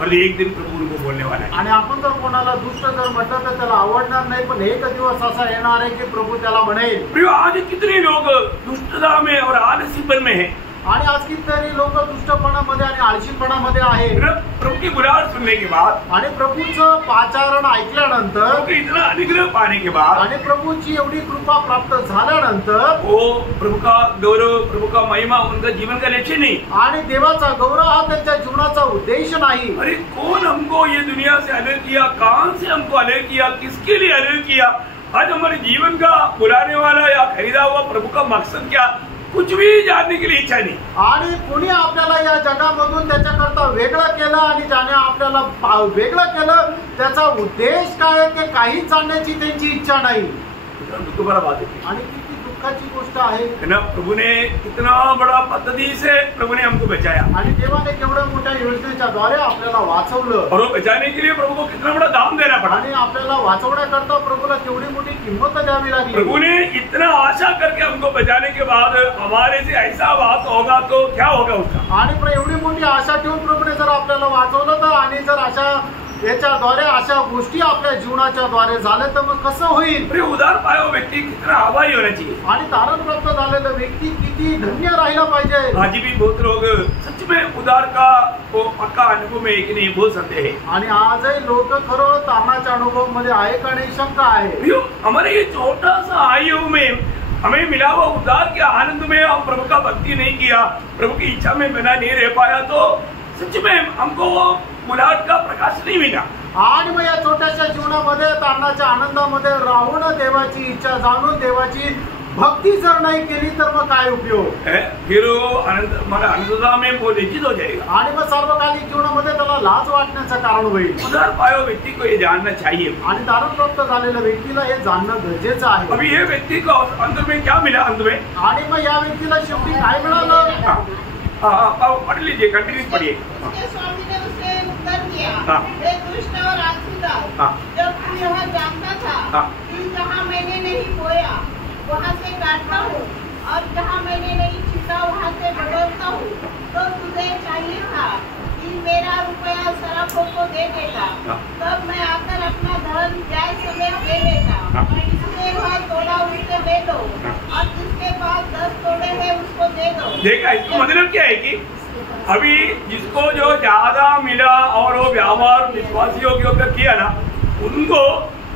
और एक दिन प्रभु उनको बोलने वाला है. आणि आपण जर कोणाला दुष्ट जर म्हटलं तर त्याला आवडणार नाही, पण एक दिवस असा येणार आहे की प्रभु त्याला म्हणेल. प्रियो, आज कितने लोग दुष्टता में और आलसीपन में है. आणि आज कितीतरी लोक दुष्टपणामध्ये आणि आळशीपणामध्ये आहे. प्रभु की बुलाहट सुनने के बाद, आणि प्रभूचं पाचारण ऐकल्यानंतर, इतना अनुग्रह पाने के बाद, आणि प्रभूची एवढी कृपा प्राप्त झाल्यानंतर, वो प्रभु का गौरव, प्रभु का महिमा उनका जीवन का लक्ष्य नहीं. आणि देवाचा गौरव हा त्यांच्या जीवनाचा उद्देश नाही. अरे कौन हमको ये दुनिया से अलग किया, कहां से हमको अलग किया, किसके लिए अलग किया, आज हमारे जीवन का बुलाने वाला या खरीदा हुआ प्रभु का मकसद क्या, कुछ भी जानने के लिए इच्छा नाही. आणि कोणी आपल्याला या जगामधून त्याच्याकरता वेगळं केलं, आणि ज्याने आपल्याला वेगळं केलं त्याचा उद्देश काय आहे ते काहीच जाणण्याची त्यांची इच्छा नाही. तुम्हारा बात है. आणि किती दुःखाची गोष्ट आहे ना, प्रभु ने कितना बड़ा पद्धति से प्रभु ने हमको बचाया, आणि देवाने केवढ्या मोठ्या योजनेच्या द्वारे आपल्याला वाचवलं. और वो बचाने के लिए प्रभु को कितना बड़ा दाम देना पड़ा. आणि आपल्याला वाचवण्याकरता प्रभूला केवढी मोठी किंमत द्यावी लागली. प्रभु ने इतना आशा करके हमको बचाने के बाद हमारे से ऐसा बात होगा तो क्या होगा उसका. आणि एवढी मोठी आशा ठेवून प्रभूने जर आपल्याला वाचवलं तर, आणि जर अशा याच्याद्वारे अशा गोष्टी आपल्या जीवनाच्या द्वारे झाल्या तर मग कसं होईल. उदार पाया व्यक्ती कितना आभारी होना चाहिए. आणि तारण प्राप्त झालेला व्यक्ती किती धन्य राहिला पाहिजे. आज भी बहुत लोग सच में उदार का वो पक्का अनुभव में एक नहीं बोल सकते हैं. आणि आजही लोक खरं तारणाच्या अनुभव मध्ये आहे का नाही शंका आहे. हमारे ये छोटा सा आयु में हमें मिला हुआ उदार के आनंद में हम प्रभु का भक्ति नहीं किया, प्रभु की इच्छा में बना नहीं रह पाया, तो सच में हमको बुलाहट का प्रकाश नहीं मिला. आणि मग या छोट्याशा जीवनामध्ये तारणाच्या आनंदामध्ये राहून देवाची इच्छा जाणून देवाची भक्ती जर नाही केली तर मग काय उपयोग. फिर आनंदता में वो निश्चित हो जाएगा. आणि मग सार्वकालिक जीवनामध्ये त्याला लाज वाटण्याचं कारण होईल. उदार पाया व्यक्ति को ये जानना चाहिए. आणि तारण प्राप्त झालेल्या व्यक्तीला हे जाणणं गरजेचं आहे. अभी ये व्यक्ति को अंदर में क्या मिला, अंत में, आणि मग या व्यक्तीला शेवटी काय मिळालं. पढ़ लीजिए, कंटिन्यू पढ़िए. उसके स्वामी ने उसे उत्तर दिया, हे दुष्ट और आलसी दास, जब तू यह जानता था कि जहाँ मैंने नहीं बोया वहाँ से काटता हूँ, और जहाँ मैंने नहीं छींटा वहाँ से बटोरता हूँ, तो तुझे चाहिए था कि मेरा रुपया सराफों को दे देता, तब मैं आकर अपना धन ब्याज समेत दे देता. इसलिए वह तोड़ा उससे दे दो, और जिसके पास 10 तोड़े हैं उसको दे दो. देखा, इसका मतलब क्या है कि अभी जिसको जो ज्यादा मिला और वो व्यवहार विश्वासियों के ऊपर किया ना, उनको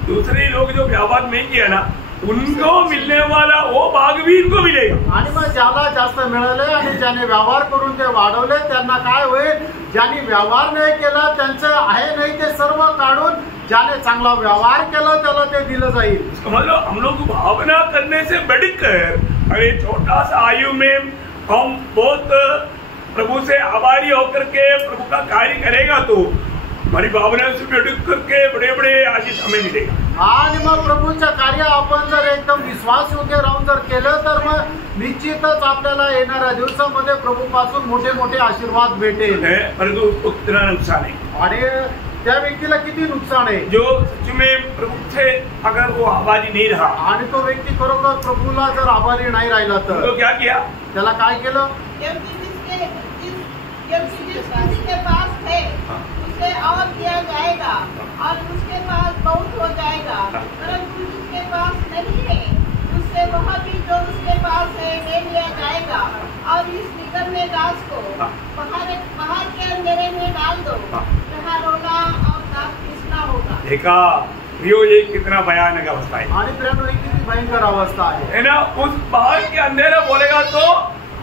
दूसरे लोग जो व्यवहार नहीं किया ना, उनको मिलने वाला वो भाग भी इनको मिलेगा। आणि मग ज्याला जास्त मिळाले आणि ज्याने व्यवहार करून ते वाढवले त्यांना काय होईल, ज्यांनी व्यवहार नाही केला त्यांचं आहे नाही ते सर्व काढून ज्याने चांगला व्यवहार केला त्याला ते दिलं जाईल। मतलब हम लोग भावना करने से बढ़कर अरे छोटा सा आयु में हम बहुत प्रभु से आभारी होकर के प्रभु का कार्य करेगा तो हमारी भावना से बढ़ करके बड़े बड़े आशीष हमें मिलेगा। आणि मग प्रभूचं कार्य आपण जर एकदम विश्वास योग्य राहून जर केलं तर मग निश्चितच आपल्याला येणाऱ्या दिवसामध्ये प्रभूपासून मोठे मोठे आशीर्वाद भेटेल। परंतु उसको कितना नुकसान है आणि त्या व्यक्तीला किती नुकसान आहे जो सच में प्रभु से अगर वो आभारी नहीं रहा, आणि तो व्यक्ती खरोखर प्रभूला जर आभारी नाही राहिला तर तो क्या किया, त्याला काय केलं, जिस किसी के पास है उसे और दिया जाएगा और उसके पास बहुत हो जाएगा, परंतु जिसके पास नहीं है उससे वह भी जो उसके पास है ले लिया जाएगा। और इस निकलने दास को बाहर के अंधेरे में डाल दो, जहाँ रोना और दांत पीसना होगा। देखा ये कितना भयानक अवस्था है। आणि प्रेम ही किती भयंकर अवस्था आहे ना। उस बाहर के अंधेरा बोलेगा तो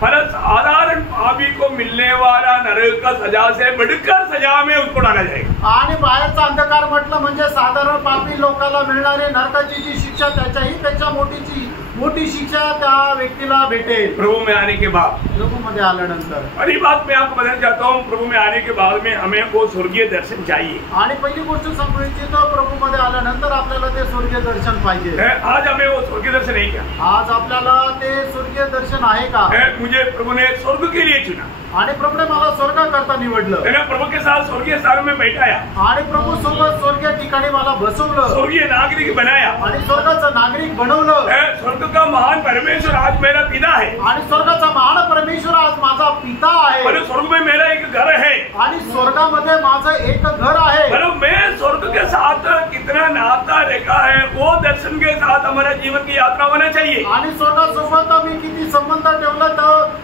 साधारण पापी को मिलने वाला नरक का सजा से बढ़कर सजा में उसको डाला जाएगा। आणि बाहेरचा अंधकार म्हटलं म्हणजे साधारण पापी लोकांना मिळणारी नरकाची जी शिक्षा त्याच्याही पेक्षा मोठी शिक्षा त्या व्यक्तीला भेटेल प्रभु में आने के बाद। प्रभु मध्ये आल्यानंतर पहली बात मैं आपको बताना चाहता हूँ, प्रभु में आने के बाद में हमें वो स्वर्गीय दर्शन चाहिए। आणि पहिली गोष्ट सांगू इच्छितो, प्रभू मध्ये आल्यानंतर आपल्याला ते स्वर्गीय दर्शन पाहिजे। आज हमें वो स्वर्गीय दर्शन है क्या? आज आपल्याला ते स्वर्गीय दर्शन आहे का? मुझे प्रभु ने स्वर्ग के लिए चुना आणि प्रभूने मला स्वर्ग करता निवडलं, प्रभु के साथ स्वर्गीय स्थान में बैठाया आणि प्रभू सोबत स्वर्गीय ठिकाणी मला बसवलं, स्वर्गीय नागरिक बनाया आणि स्वर्गाचा नागरिक बनवलं। स्वर्ग का महान परमेश्वर आज मेरा पिता है, आणि स्वर्गाचा महान परमेश्वर आज माझा पिता आहे, और स्वर्ग में मेरा एक घर है, आणि स्वर्गामध्ये माझं एक घर आहे। मैं स्वर्ग के साथ कितना नाता रेखा है वो दर्शन के साथ हमारा जीवन की यात्रा होना चाहिए। आणि स्वर्गासोबत आम्ही किती संबंध ठेवला तर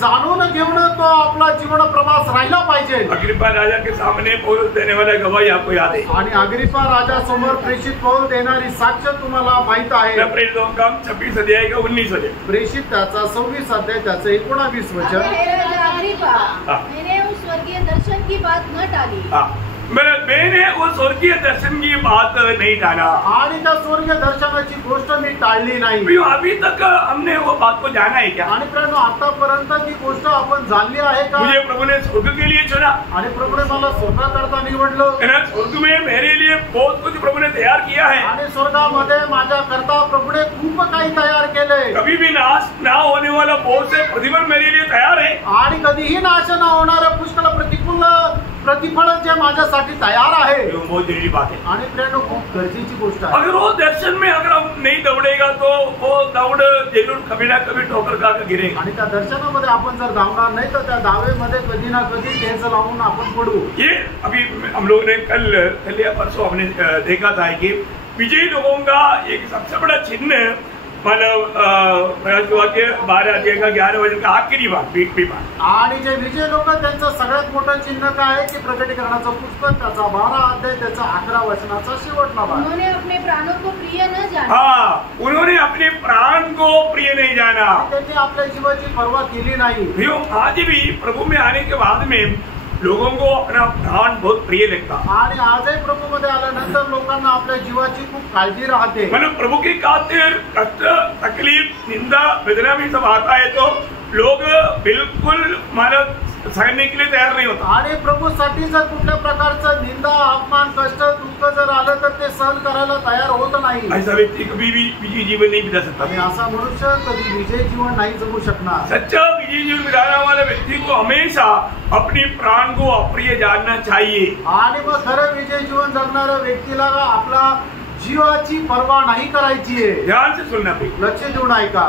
जाणून घेऊन तो आपला जीवन प्रवास राहिला पाहिजे। अग्रिप्पा राजा के सामने पौलुस देने वाला गवाही आपको याद है, आणि अग्रिप्पा राजा समोर प्रेषित पौल देणारी साक्ष तुम्हाला माहित आहे। प्रेरितों का 26 अध्याय का 19 वचन, प्रेषित त्याचा 26 अध्याय त्याचं 19 वचन। मैंने उस स्वर्गीय दर्शन की बात न टाली। मैंने वो स्वर्गीय दर्शन की बात नहीं टाला, आणि त्या स्वर्गीय दर्शनाची गोष्ट मी टाळली नाही। अभी तक हमने वो बात को जाना है क्या? आणि प्रेरणा आतापर्यंत ती गोष्ट आपण जाणली आहे का? मुझे प्रभु ने स्वर्ग के लिए चुना, आणि प्रभूने मला स्वर्गाकरता निवडलं, स्वर्ग में मेरे लिए बहुत कुछ प्रभु ने तैयार किया है। आणि स्वर्गामध्ये माझ्या करता प्रभूने खूप काही तयार केले। कभी भी नाश ना होने वाला बहुत से प्रतिफल मेरे लिए तैयार है, आणि कधीही नाश न होणारं पुष्कळ प्रतिफळ जे माझ्यासाठी तयार आहे। बहुत जरूरी बात है आणि प्रेरणा खूप गरजेची गोष्ट आहे। अगर वो दर्शन में अगर हम नहीं दौड़ेगा तो वो दौड़ जरूर कभी ना कभी ठोकर खा कर गिरेगा। आणि त्या दर्शनामध्ये आपण जर धावणार नाही तर त्या दावेमध्ये कधी ना कधी ठेच लावून आपण पडू। ये अभी हम लोग ने कल या परसों हमने देखा था कि विजयी लोगों का एक सबसे बड़ा चिन्ह मतलब प्रकाश वाक्य 12 अध्याय का 11 वचन का आखिरी बात पीठ बात, आणि जे विजय लोक त्यांचं सगळ्यात मोठं चिन्ह काय आहे की प्रकटीकरणाचं पुस्तक त्याचा 12 अध्याय त्याचा 11 वचनाचा शेवटला भाग। उन्होंने अपने प्राणों को प्रिय न जाना। हाँ, उन्होंने अपने प्राण को प्रिय नहीं जाना, त्यांनी आपल्या जीवाची पर्वा केली नाही। आज भी प्रभु में आने के बाद में लोगों को अपना प्राण बहुत प्रिय लगता, आणि आजही प्रभू मध्ये आल्यानंतर लोकांना आपल्या जीवाची खूप काळजी राहते। मतलब प्रभु की खातिर कष्ट तकलीफ निंदा वेदना भी सब आता है तो लोग बिल्कुल मतलब सहने के लिए तैयार नहीं होता। आणि प्रभूसाठी जर कुठल्या प्रकारचं निंदा अपमान कष्ट दुःख जर आलं तर ते सहन करायला तयार होत नाही। ऐसा व्यक्ति कभी भी विजयी जीवन नहीं बिता सकता। आणि असा मनुष्य कधी विजय जीवन नाही जगू शकणार। सच्चा विजयी जीवन बिताने वाले व्यक्ति को हमेशा अपने प्राण को अप्रिय जानना चाहिए। आणि मग खरं विजय जीवन जगणाऱ्या व्यक्तीला आपला जीवाची पर्वा नहीं करायची आहे। ध्यान से सुनना भाई, लक्ष देऊन ऐका।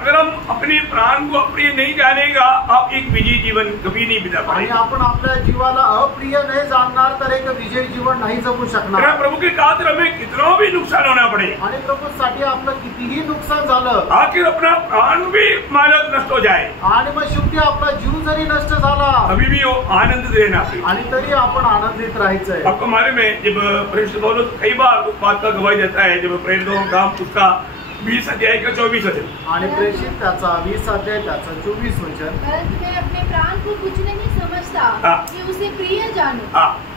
अगर हम अपने प्राण को अप्रिय नहीं जानेगा, आप एक विजयी जीवन कभी नहीं बिता आणि पाएंगे। आपण आपल्या जीवाला अप्रिय नाही जाणणार तर एक विजयी जीवन नाही जगू शकणार। प्रभु के खातिर हमें कितना भी नुकसान होना पड़े, आणि प्रभूसाठी आपलं कितीही नुकसान झालं, आखिर अपना प्राण भी मानव नष्ट हो जाए, आणि मग शेवटी आपला जीव जरी नष्ट झाला अभी भी वो आनंद रहना है। आणि तरी आपण आनंदित राहायचंय। आपको मालूम है जब प्रेरित पौलुस कई बार उस बात का गवाही देता है, जब प्रेरितों का काम उसका 20 अध्याय का 24 अध्याय, आणि प्रेषित त्याचा 20 अध्याय त्याचा 24 वचन, परंतु मैं अपने प्राण को कुछ नहीं समझता कि उसे प्रिय जानूं,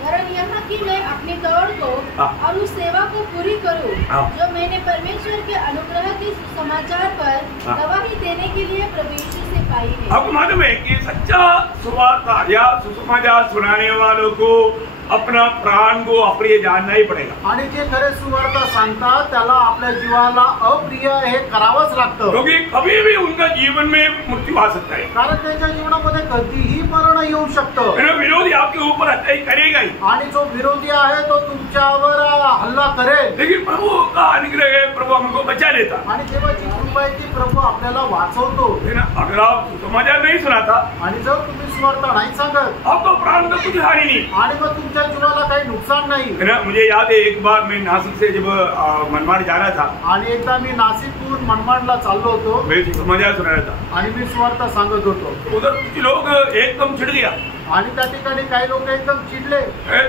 वरन यहाँ कि मैं अपनी दौड़ को और उस सेवा को पूरी करूं जो मैंने परमेश्वर के अनुग्रह के सुसमाचार पर गवाही देने के लिए प्रभु यीशु से पाई है। आपको मालूम है कि सच्चा सुवार्ता या सुसमाचार सुनाने वालों को अपना प्राण को अप्रिय जानना ही पड़ेगा, आणि जे खरे सुवार्ता सांगतात त्याला आपल्या जीवाला अप्रिय हे करावंच लागतं, क्योंकि कभी भी उनका जीवन में मृत्यू आ सकता है। कारण त्यांच्या जीवनामध्ये कधीही मरण येऊ शकतं, मेरा विरोधी आपके ऊपर अत्याचार करेगा ही, आणि जो विरोधी आहे तो तुमच्यावर हल्ला करेल, लेकिन प्रभु का अनुग्रह है, प्रभु हमको बचा लेता आणि देवाची कृपा आहे की प्रभु आपल्याला वाचवतो। है ना। अगर आप सुसमाचार नहीं सुनाता, आणि जर तुम्ही सुवार्ता नाही सांगत आपको प्राण का कुछ हानि नहीं, आणि मग तुमच्या जीवाला काही नुकसान नाही। है ना। मुझे याद है एक बार मैं नासिक से जब मनमाड़ जा रहा था, आणि एकदा मी नाशिकहून मनमाडला चाललो होतो मैं सुसमाचार सुना रहा था, आणि मी सुवार्ता सांगत होतो, उधर कुछ लोग एकदम चिढ़ गया, आणि त्या ठिकाणी काही लोक एकदम चिडले,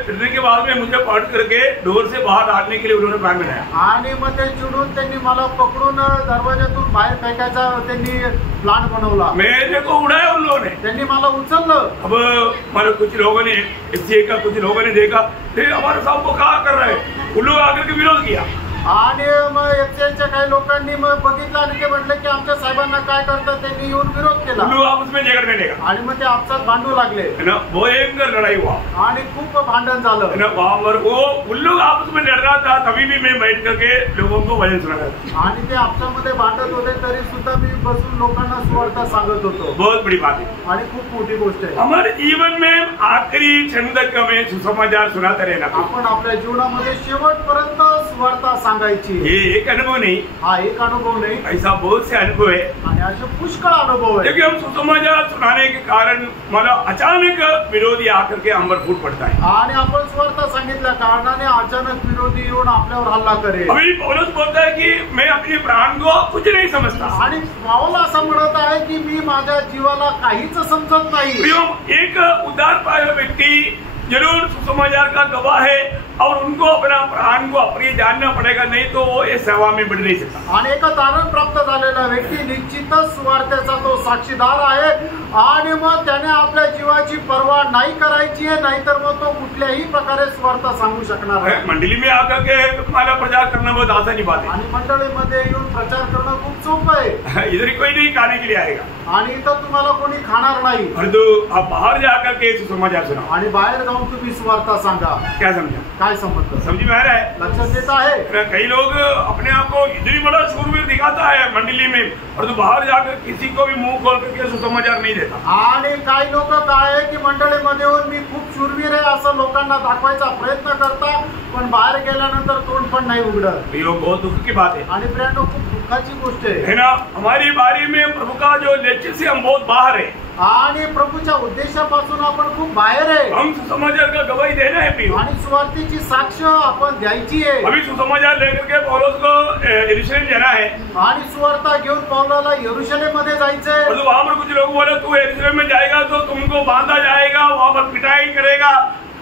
चिढ़ने के बाद में मुझे पकड़ करके डोर से बाहर डालने के लिए उन्होंने प्लान बनाया। आणि मग ते चिडून त्यांनी मला पकडून दरवाजातून बाहेर फेकायचा त्यांनी प्लान बनवला। मेरे को उड़ाया उन लोगों ने। त्यांनी मला उचललं। अब हमारे कुछ लोगों ने FCA का कुछ लोगों ने देखा, हमारे साहब को क्या कर रहे हैं, उन लोग आकर के विरोध किया। आणि मग FCAच्या काही लोकांनी मग बघितलं आणि ते म्हटले की आमच्या साहेबांना काय करतात, त्यांनी येऊन विरोध केला, उन लोग आपस में झगड़ने लगा, आणि मग ते आपसात भांडू लागले, है ना। भयंकर लड़ाई हुआ, आणि खूप भांडण झालं, है ना। वहां पर वो उन लोग आपस में लड़ रहा था, तभी भी मैं बैठ करके लोगों को वचन सुना रहा था। आणि ते आपसामध्ये भांडत होते तरी सुद्धा मी बसून लोकांना सुवार्ता सांगत होतो। बहुत बड़ी बात है, आणि खूप मोठी गोष्ट आहे। हमारे जीवन में आखिरी क्षण तक हमें सुसमाचार सुनाते रहना। आपण आपल्या जीवनामध्ये शेवटपर्यंत सुवार्ता सांगायची। ये एक अनुभव नहीं, हा एक अनुभव नाही, ऐसा बहुत से अनुभव है, आणि असे पुष्कळ अनुभव आहे। क्योंकि हम सुसमाचार सुनाने के कारण हमारा अचानक विरोधी आकर के हम पर फूट पड़ता है। आणि आपण सुवार्ता सांगितल्या कारणाने अचानक विरोधी येऊन आपल्यावर हल्ला करेल। अभी पौलुस बोलता है कि मैं अपने प्राण को कुछ नहीं समझता, आणि पाऊल असं म्हणत आहे की मी माझ्या जीवाला काहीच समजत नाही। प्रियो, एक उद्धार पाया व्यक्ति जरूर सुसमाचार का गवाह है और उनको अपना प्राण को अप्रिय जानना पड़ेगा, नहीं तो वो इस सेवा में बढ़ नहीं सकता। आणि एक तारण प्राप्त झालेला व्यक्ती निश्चितच सुवार्तेचा तो साक्षीदार आहे, आणि मग त्याने आपल्या जीवाची पर्वा नाही करायची आहे, नाहीतर मग तो कुठल्याही प्रकारे सुवार्ता सांगू शकणार आहे। मंडली में आकर के हमारा प्रचार करना बहुत आसानी बात है, आणि मंडळीमध्ये येऊन प्रचार करणं खूप सोपं आहे, इधर कोई नहीं खाने के लिए आएगा, आणि इथं तुम्हाला कोणी खाणार नाही, परंतु आप बाहर जाकर के सुसमाचार सुनाओ। आणि बाहेर जाऊन तुम्ही सुवार्ता सांगा। क्या समझा? काय समजलं? समझ में आ रहा है? लक्षात येत आहे? कई लोग अपने आप को इधर ही बड़ा शूरवीर दिखाता है मंडली में, और तो बाहर जाकर किसी को भी मुंह खोल करके सुसमाचार नहीं देता। आणि काही लोक काय आहे की मंडळीमध्ये येऊन मी खूप शूरवीर आहे असं लोकांना दाखवायचा प्रयत्न करता, पण बाहेर गेल्यानंतर तोंड पण नाही उघडत। ये बहुत दुख की बात है, आणि फ्रेंड खूप दुःखाची गोष्ट आहे, है ना। हमारी बारी में प्रभु का जो लक्ष्य से हम बहुत बाहर है, आणि प्रभूच्या उद्देशापासून आपण खूप बाहेर आहे। हम सुसमाचार का गवाही देना है प्रियो, आणि सुवार्तेची साक्ष आपण द्यायची आहे। अभी सुसमाचार लेकर के पौलुस को यरूशलेम जाना है, आणि सुवार्ता घेऊन पौलाला यरूशलेम मध्ये जायचंय, और वहां पर कुछ लोग बोले तू यरूशलेम में जाएगा तो तुमको बांधा जाएगा, वहां पर पिटाई करेगा,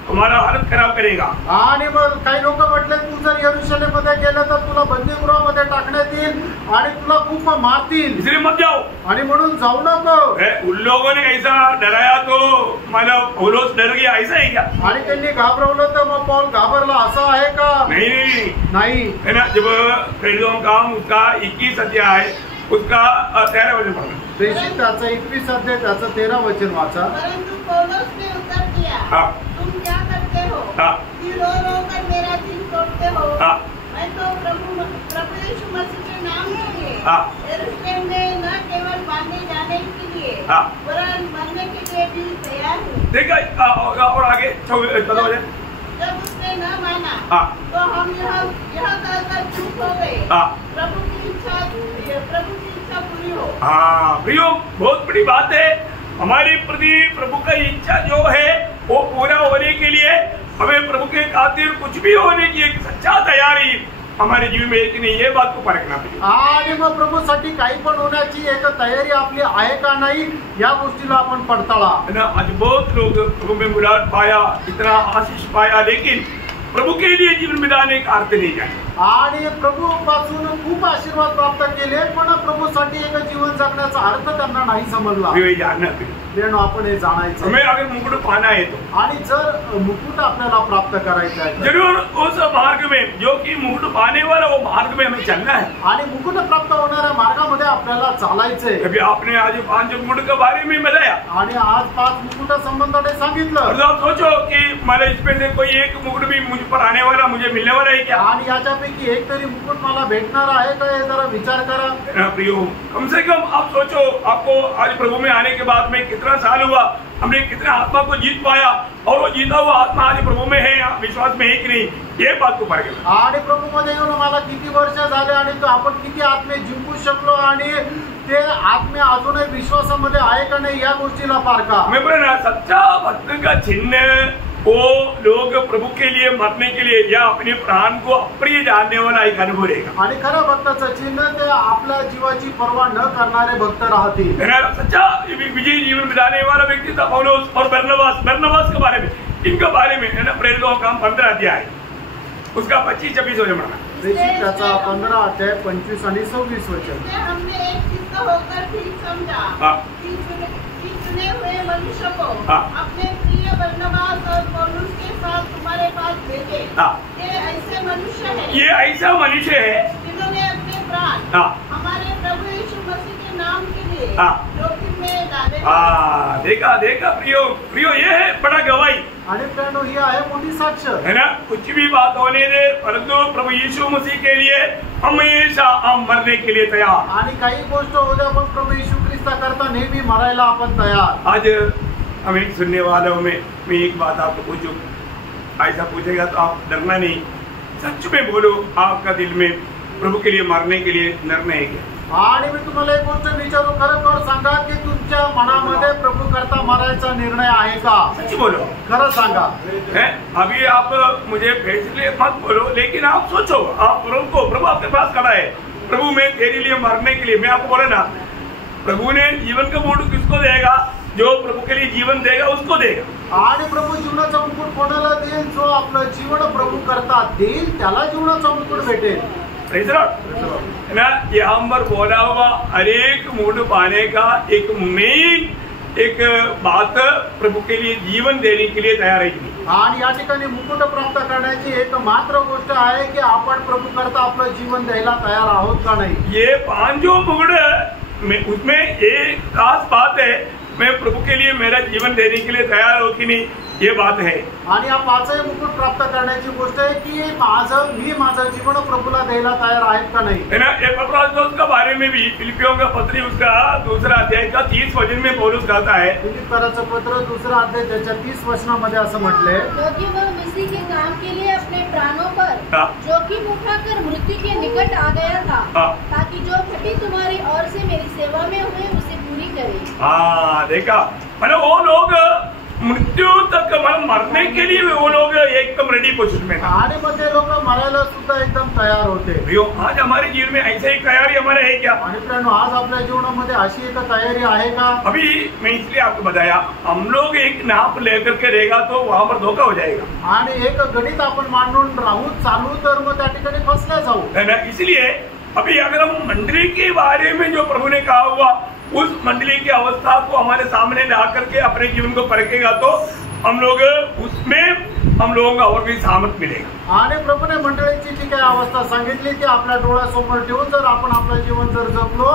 तुम्हारा हालत खराब करेगा। आणि मग काही लोक म्हटले तू जर यरूशलेम मध्ये गेलं तर तुला बंदीगृहामध्ये टाकण्यात येईल आणि तुला खूप मारतील, इसलिए मत जाओ। आणि म्हणून जाऊ नको। उन लोगों ने ऐसा डराया तो मतलब पौलुस डर गया, ऐसा है क्या? आणि त्यांनी घाबरवलं तर मग पौल घाबरला असं आहे का? नहीं, नाही। है ना। जब प्रेरितों का काम उसका 21 अध्याय उसका 13 वचन पढ़ना। प्रेषित त्याचं 21 अध्याय त्याचं 13 वचन वाचा। परंतु पौलुस ने उत्तर दिया, हाँ। तुम क्या करते हो? हाँ। कि रो रो कर मेरा दिल तोड़ते हो। हाँ। मैं तो प्रभु यीशु मसीह के नाम के लिए हाँ। यरूशलेम में न केवल बांधे जाने के लिए हाँ। वरन मरने के लिए भी तैयार हूँ। देखा और आगे 14 वचन। जब उसने न माना, हाँ। तो हम यह कहकर प्रभु की इच्छा पूरी हो। हाँ प्रियो, बहुत बड़ी बात है। हमारी प्रभु का इच्छा जो है वो पूरा होने के लिए हमें प्रभु के खातिर कुछ भी होने की एक सच्चा तैयारी हमारे जीवन में एक नहीं, ये बात को परखना पड़ेगा। आणि मग प्रभूसाठी काही पण होण्याची एक तयारी आपली आहे का नाही या गोष्टीला आपण पडताळा। ना आज बहुत लोग प्रभु में मुराद पाया, इतना आशीष पाया, लेकिन प्रभु के लिए जीवन बिताने का अर्थ नहीं जाने। आणि प्रभू पासून खूप आशीर्वाद प्राप्त केले, पण प्रभूसाठी एक जीवन जगण्याचा अर्थ त्यांना नाही समजला। ये जानना पड़ेगा। लेनो आपण हे जाणायचं। हमें अगर मुकुट पाना है तो, आणि जर मुकुट आपल्याला प्राप्त करायचा आहे जरूर उस मार्ग में जो कि मुकुट पाने वाला वो मार्ग में हमें चलना है। आणि मुकुट प्राप्त होणाऱ्या मार्गामध्ये आपल्याला चालायचंय। कभी आपने आज 5 मुकुट के बारे में बताया आणि आज 5 मुकुट संबंधाने सांगितलं। और आप सोचो कि मेरे इसमें से कोई एक मुकुट भी मुझ पर आने वाला, मुझे मिलने वाला है क्या? आणि याच्यापैकी एक तरी मुकुट मला भेटणार आहे का, हे जरा विचार करा। प्रियो, कम से कम आप सोचो, आपको आज प्रभु में आने के बाद में कितना साल हुआ, हमने कितना आत्मा को जीत पाया, और वो जीता हुआ आत्मा आज प्रभु में है या विश्वास में है कि नहीं, ये बात को परखना। आणि प्रभू मध्ये येऊन मला किती वर्ष झाले आणि तो आपण किती आत्मे जिंकू शकलो आणि ते आत्मे अजूनही विश्वासामध्ये आहे का नाही या गोष्टीला पारखा। मैं बोला ना, सच्चा भक्त का चिन्ह वो लोग प्रभु के लिए मरने के लिए या अपने प्राण को अप्रिय जानने वाला एक अनुभव रहेगा। आणि खऱ्या भक्ताचं चिन्ह ते आपल्या जीवाची पर्वा न करणारे भक्त राहतील। सच्चा विजयी जीवन बिताने वाला व्यक्ति था पौलुस और बरनबास के बारे में, इनके बारे में है ना, प्रेरितों का काम 15 अध्याय उसका 25-26 वचन पढ़ना। त्याचा 15 अध्याय 25 आणि 26 वचन। हमने एक चित्त होकर ठीक समझा कि चुने हुए मनुष्य को अपने प्रिय बरनबास और पौलुस के साथ तुम्हारे पास भेजे। ये ऐसे मनुष्य है जिन्होंने अपने प्राण हमारे प्रभु यीशु मसीह के नाम के लिए जोखिम में डाले। देखा प्रियो, ये है बड़ा गवाही। आणि प्रियो, ही आहे मोठी साक्ष है ना। कुछ भी बात होने दे, परंतु प्रभु यीशु मसीह के लिए हमेशा हम मरने के लिए तैयार। आणि काही गोष्ट होत्या पण प्रभू यीशु ख्रिस्ता करता नेहमी मरायला आपण तयार। आज हम एक सुनने वालों में मैं एक बात आपको पूछूं, ऐसा पूछेगा तो आप डरना नहीं, सच में बोलो, आपका दिल में प्रभु के लिए मरने के लिए निर्णय है क्या? आणि मी तुम्हाला एक गोष्ट विचारू, खरं सांगा की तुमच्या मनामध्ये प्रभू करता मरायचा निर्णय आहे का? सच बोलो, खरं सांगा। अभी आप मुझे फैसले मत बोलो, लेकिन आप सोचो, आप प्रभु आपके पास खड़ा है, प्रभु मैं तेरे लिए मरने के लिए, मैं आपको बोला ना, प्रभु ने जीवन का मुकुट किसको देगा? जो प्रभु के लिए जीवन देगा उसको देगा। आणि प्रभू जीवनाचा मुकुट कोणाला देईल? जो आपलं जीवन प्रभु करता देईल त्याला जीवनाचा मुकुट भेटेल। ना, यहाँ पर बोला हुआ हर एक मुकुट पाने का एक मेन एक बात प्रभु के लिए जीवन देने के लिए तैयार है। आणि या ठिकाणी मुकुट प्राप्त करण्याची एक मात्र गोष्ट आहे की आपण प्रभु करता आपलं जीवन द्यायला तयार आहोत का नाही। ये 5 जो मुकुट उसमें एक खास बात है, मैं प्रभु के लिए मेरा जीवन देने के लिए तैयार हो कि नहीं, ये बात है। आणि या 5 मुकुट प्राप्त करण्याची गोष्ट आहे की मी माझं जीवन प्रभुला द्यायला तयार आहेत का नाही। है ना। एपफ्रादितुस के बारे में भी फिलिपियों का पत्री उसका 2 अध्याय का 30 वचन में पौलुस कहता है, फिलिप्पियों पत्र 2 अध्याय त्याच्या 30 वचनामध्ये असं म्हटलंय, क्योंकि वह मसीह के काम के लिए अपने प्राणों पर जोखिम उठाकर मृत्यु के निकट आ गया था, ताकि जो घटी तुम्हारी ओर से मेरी सेवा में हुए उसे पूरी करे। देखा, मतलब वो लोग मृत्यू तक मरने के लिए वो लोग एकदम रेडी पोजिशन में था। आणि मग ते लोक मरायला सुद्धा एकदम तयार होते। आज हमारे जीवन में ऐसे ही तैयारी हमारे है क्या? आणि फ्रेंड, आज आपल्या जीवनामध्ये अशी एक तयारी आहे का? अभी मैं इसलिए आपको बताया, हम लोग एक नाप लेकर के रहेगा तो वहाँ पर धोखा हो जाएगा। आणि एक गणित आपण मांडून राहू चालू तर मग त्या ठिकाणी फसल्या जाऊ, है ना। इसलिए अभी अगर हम मंडली के बारे में जो प्रभु ने कहा हुआ उस मंडली की अवस्था को हमारे सामने ला करके अपने जीवन को परखेगा तो हम लोग उसमें हम लोगों का और भी सामर्थ मिलेगा। आणि प्रभूने मंडळीची जी काही अवस्था सांगितली ती आपल्या डोळ्यासमोर ठेवून जर आपण आपलं जीवन जर जगलो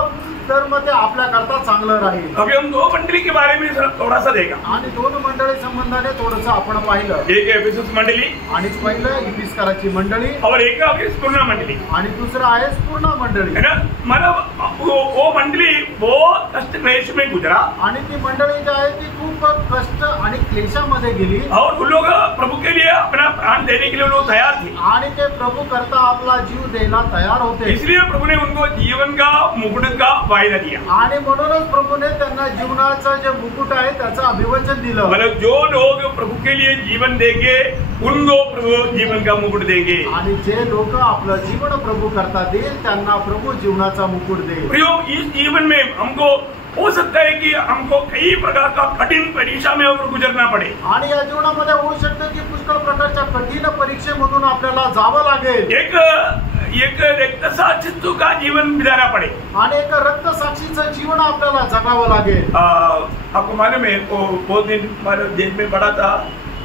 तर मग ते आपल्या करता चांगलं राहील. अभी हम 2 मंडली के बारे में थोड़ा सा देखा. आणि 2 मंडळी संबंधाने थोडंसं आपण पाहिलं. एक एफिसस मंडली आणि पहिलं इफिसकराची मंडळी और एक है स्मुर्ना मंडली. आणि दुसरं आहे स्मुर्ना मंडळी. है ना, मतलब वो मंडली बहुत कष्ट क्लेश में गुजरा. आणि ती मंडळी जी आहे ती खूप कष्ट आणि क्लेशामध्ये गेली. और उन लोग प्रभु के लिए अपना प्राण देने के लिए लोग तैयार थे. आणि ते प्रभु करता आपला जीव द्यायला तयार होते. इसलिए प्रभु ने उनको जीवन का मुकुट का वायदा दिया. आणि म्हणूनच प्रभूने त्यांना जीवनाचं जे मुकुट आहे त्याचं अभिवचन दिलं. मतलब जो लोग प्रभु के लिए जीवन देंगे उनको प्रभु जीवन का मुकुट देंगे. आणि जे लोक आपलं जीवन प्रभु करता देईल त्यांना प्रभु जीवनाचा मुकुट देईल. प्रियो, इस जीवन में हमको हो सकता है कि हमको कई प्रकार का कठिन परीक्षा में होकर गुजरना पड़े. आणि या जीवनामध्ये होऊ शकतं की पुष्कळ प्रकारच्या कठीण परीक्षेमधून आपल्याला जावं लागेल. एक रक्तसाक्षित्व का जीवन बिताना पड़े. आणि एक रक्तसाक्षीचं जीवन आपल्याला जगावं लागेल. आपको मालूम है वो बहुत दिन हमारे जेल में पड़ा था.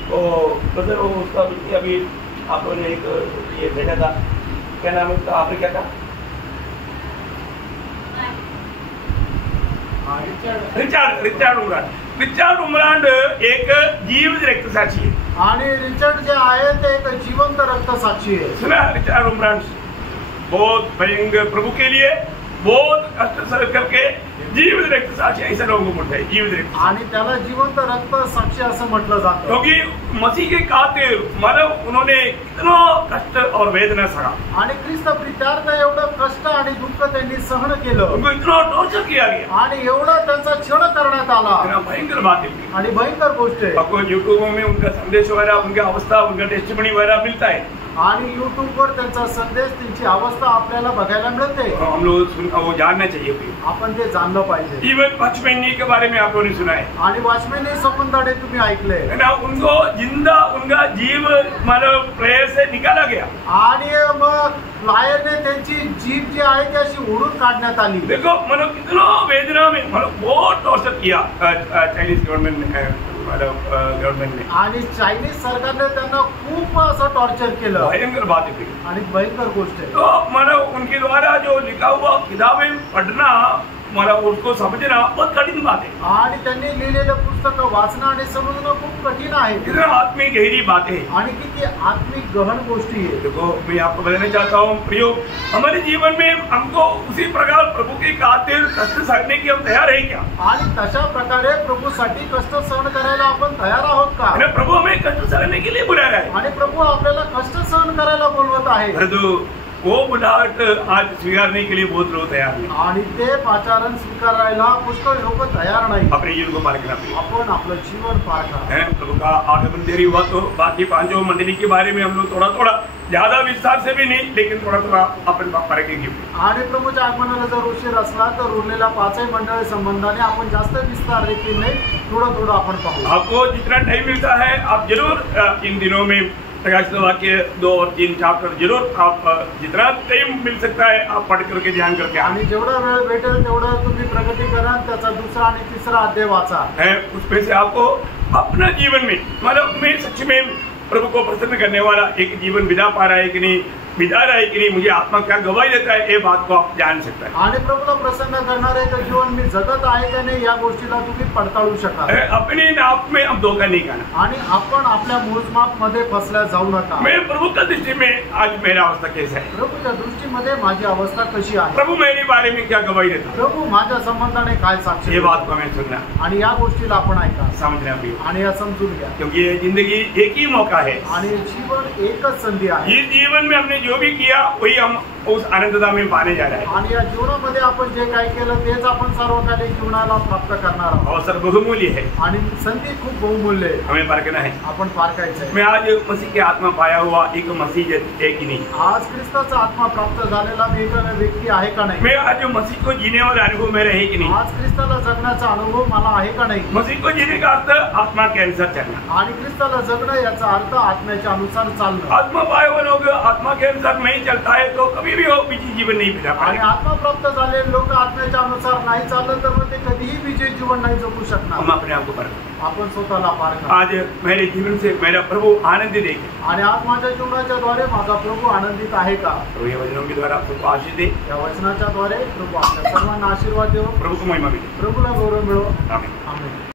वो उसका अभी आपने एक ये भेजा था, क्या नाम है उसका, आपने क्या कहा, रिचर्ड उमरांड एक जीवित रक्तसाक्षी है. आणि रिचर्ड जे आहे ते एक जिवंत रक्तसाक्षी आहे. सुना, रिचर्ड उमरांड बहुत भयंकर प्रभु के लिए बहुत कष्ट सहन करके जीवित रक्तसाक्षी ऐसे लोगों को बोलते हैं, जीवित रक्त. आणि त्याला जिवंत रक्तसाक्षी असं म्हटलं जातं. क्योंकि मसीह के खातिर मतलब उन्होंने कितना कष्ट और वेदना सहा. आणि ख्रिस्त प्रित्यार्थ एवढं कष्ट आणि दुःख त्यांनी सहन केलं. उनको इतना टॉर्चर किया गया. आणि एवढा त्यांचा छळ करण्यात आला. इतना भयंकर बात है. आणि भयंकर गोष्ट आहे. आपको यूट्यूब में उनका संदेश वगैरह, उनकी अवस्था, उनका टेस्टिमनी वगैरह मिलता है. आणि युट्यूबवर त्यांचा संदेश, त्यांची अवस्था आपल्याला बघायला मिळते. हम लोग वो जानना चाहिए. आपण ते जाणलं पाहिजे. इवन वॉचमैन के बारे में आप लोगों ने सुना है. आणि वॉचमैन संबंधाने तुम्ही ऐकले ना, उनको जिंदा उनका जीव मतलब प्रेयर से निकाला गया. आणि मग लायरने त्यांची जीभ जी आहे ती अशी ओढून काढण्यात आली. देखो मतलब कितना वेदना में मतलब बहुत टॉर्चर किया चाइनीज गवर्नमेंट ने. आणि चायनीज सरकारने त्यांना खूप असं टॉर्चर केलं. भयंकर बात है. आणि भयंकर गोष्ट आहे. तो मतलब उनके द्वारा जो लिखा हुआ किताबें पढ़ना मतलब उसको समझना बहुत कठिन बात है. आणि त्यांनी लिहिलेलं पुस्तक वाचणं आणि समजणं खूप कठीण आहे. इतना आत्मिक गहरी बात है. आणि किती आत्मिक गहन गोष्टी आहे. देखो, मैं आपको बताना चाहता हूँ प्रियो, हमारे जीवन में हमको उसी प्रकार प्रभु की खातिर कष्ट सहने की हम तैयार है क्या? आणि तशा प्रकारे प्रभूसाठी कष्ट सहन करायला आपण तयार आहोत का? प्रभु हमें कष्ट सहने के लिए बुला रहा है. आणि प्रभू आपल्याला कष्ट सहन करायला बोलवत आहे. परंतु वो बुलाहट आज स्वीकारने के लिए बहुत लोग तैयार नहीं. आणि ते पाचारण स्वीकारायला पुष्कळ लोक तयार नाही. अपने जीवन को पार करना चाहिए. आपण आपलं जीवन पार करा. प्रभु का आगमन देरी हुआ तो बाकी 5 मंडली के बारे में हम लोग थोड़ा थोड़ा, ज्यादा विस्तार से भी नहीं, लेकिन थोड़ा थोड़ा अपन पढ़ेंगे. आणि प्रभूच्या आगमनाला जर उशीर असला तर उरलेल्या 5 मंडळी संबंधाने आपण जास्त विस्तार देखील नाही, थोडं आपण पाहू. आपको जितना टाइम मिलता है आप जरूर इन दिनों में प्रकाशित वाक्य 2 और 3 चैप्टर जरूर आप जितना टाइम मिल सकता है आप पढ़ करके ध्यान करके. आणि जेवढा वेळ भेटेल तेवढं तुम्ही प्रगतीकरण त्याचा 2रा आणि 3रा अध्याय वाचा. उसमें से आपको अपना जीवन में मतलब मैं सच में प्रभु को प्रसन्न करने वाला एक जीवन बिता पा रहा है कि नहीं, बिता रहा है कि नहीं, मुझे आत्मा क्या गवाही देता है, ये बात को आप जान सकता है. आणि प्रभूला प्रसन्न करणारे एक जीवन मी जगत आहे का नाही या गोष्टीला तुम्ही पडताळू शकाल. अपने आप में अब धोखा नहीं खाना. आणि आपण आपल्या मोजमाप मध्ये फसल्या जाऊ नका. मैं प्रभु का दृष्टि में आज मेरा अवस्था कैसा है, प्रभूच्या दृष्टीमध्ये माझी अवस्था कशी आहे, प्रभु मेरे बारे में क्या गवाही देता, प्रभू माझ्या संबंधाने काय साक्ष, ये बात को हमें सुनना आणि या गोष्टीला आपण ऐका, समझना भी, आणि या समजून घ्या. क्योंकि ये जिंदगी एक ही मौका है आणि जीवन एकच संधी आहे. इस जीवन में हमने जो भी किया वही हम उस आनंदता में पाने जा रहे हैं. आणि या जीवनामध्ये आपण जे काय केलं तेच आपण सर्वकालिक जीवनाला प्राप्त करणार आहोत. अवसर बहुमूल्य है आणि संधी खूप बहुमूल्य आहे. हमें पारखना है, आपण पारखायचं आहे. मैं आज मसीह की आत्मा पाया हुआ एक मसीह है कि नहीं, आज ख्रिस्ताचा आत्मा प्राप्त झालेला मी एक व्यक्ती आहे का नाही, मैं आज मसीह को जीने वाला अनुभव मेरा है कि नहीं, आज ख्रिस्ताला जगण्याचा अनुभव मला आहे का नाही. मसीह को जीने का अर्थ आत्मा के अनुसार चलना, आणि ख्रिस्ताला जगणं याचा अर्थ आत्म्याच्या अनुसार चालणं. आत्मा पाया हुआ लोग आत्मा के अनुसार नहीं चलता है तो कभी भी हो विजयी जीवन नहीं मिला आणि पाएगा। आत्मा प्राप्त झालेले लोक आत्म्याच्या अनुसार नाही चाललं तर मग ते कधीही विजय जीवन नाही जगू हम शकणार. अपने आप को परख आपण स्वतःला पार करा. आज मेरे जीवन से मेरा प्रभु आनंदित है क्या? आणि आज माझ्या जीवनाच्या द्वारे माझा प्रभू आनंदित आहे का? प्रभु ये वचनों के द्वारा आपको आशीष दे, या वचनाच्या द्वारे प्रभू आपल्या सर्वांना आशीर्वाद देव, प्रभु को महिमा मिले। प्रभूला गौरव मिळो. आमीन। आमेन.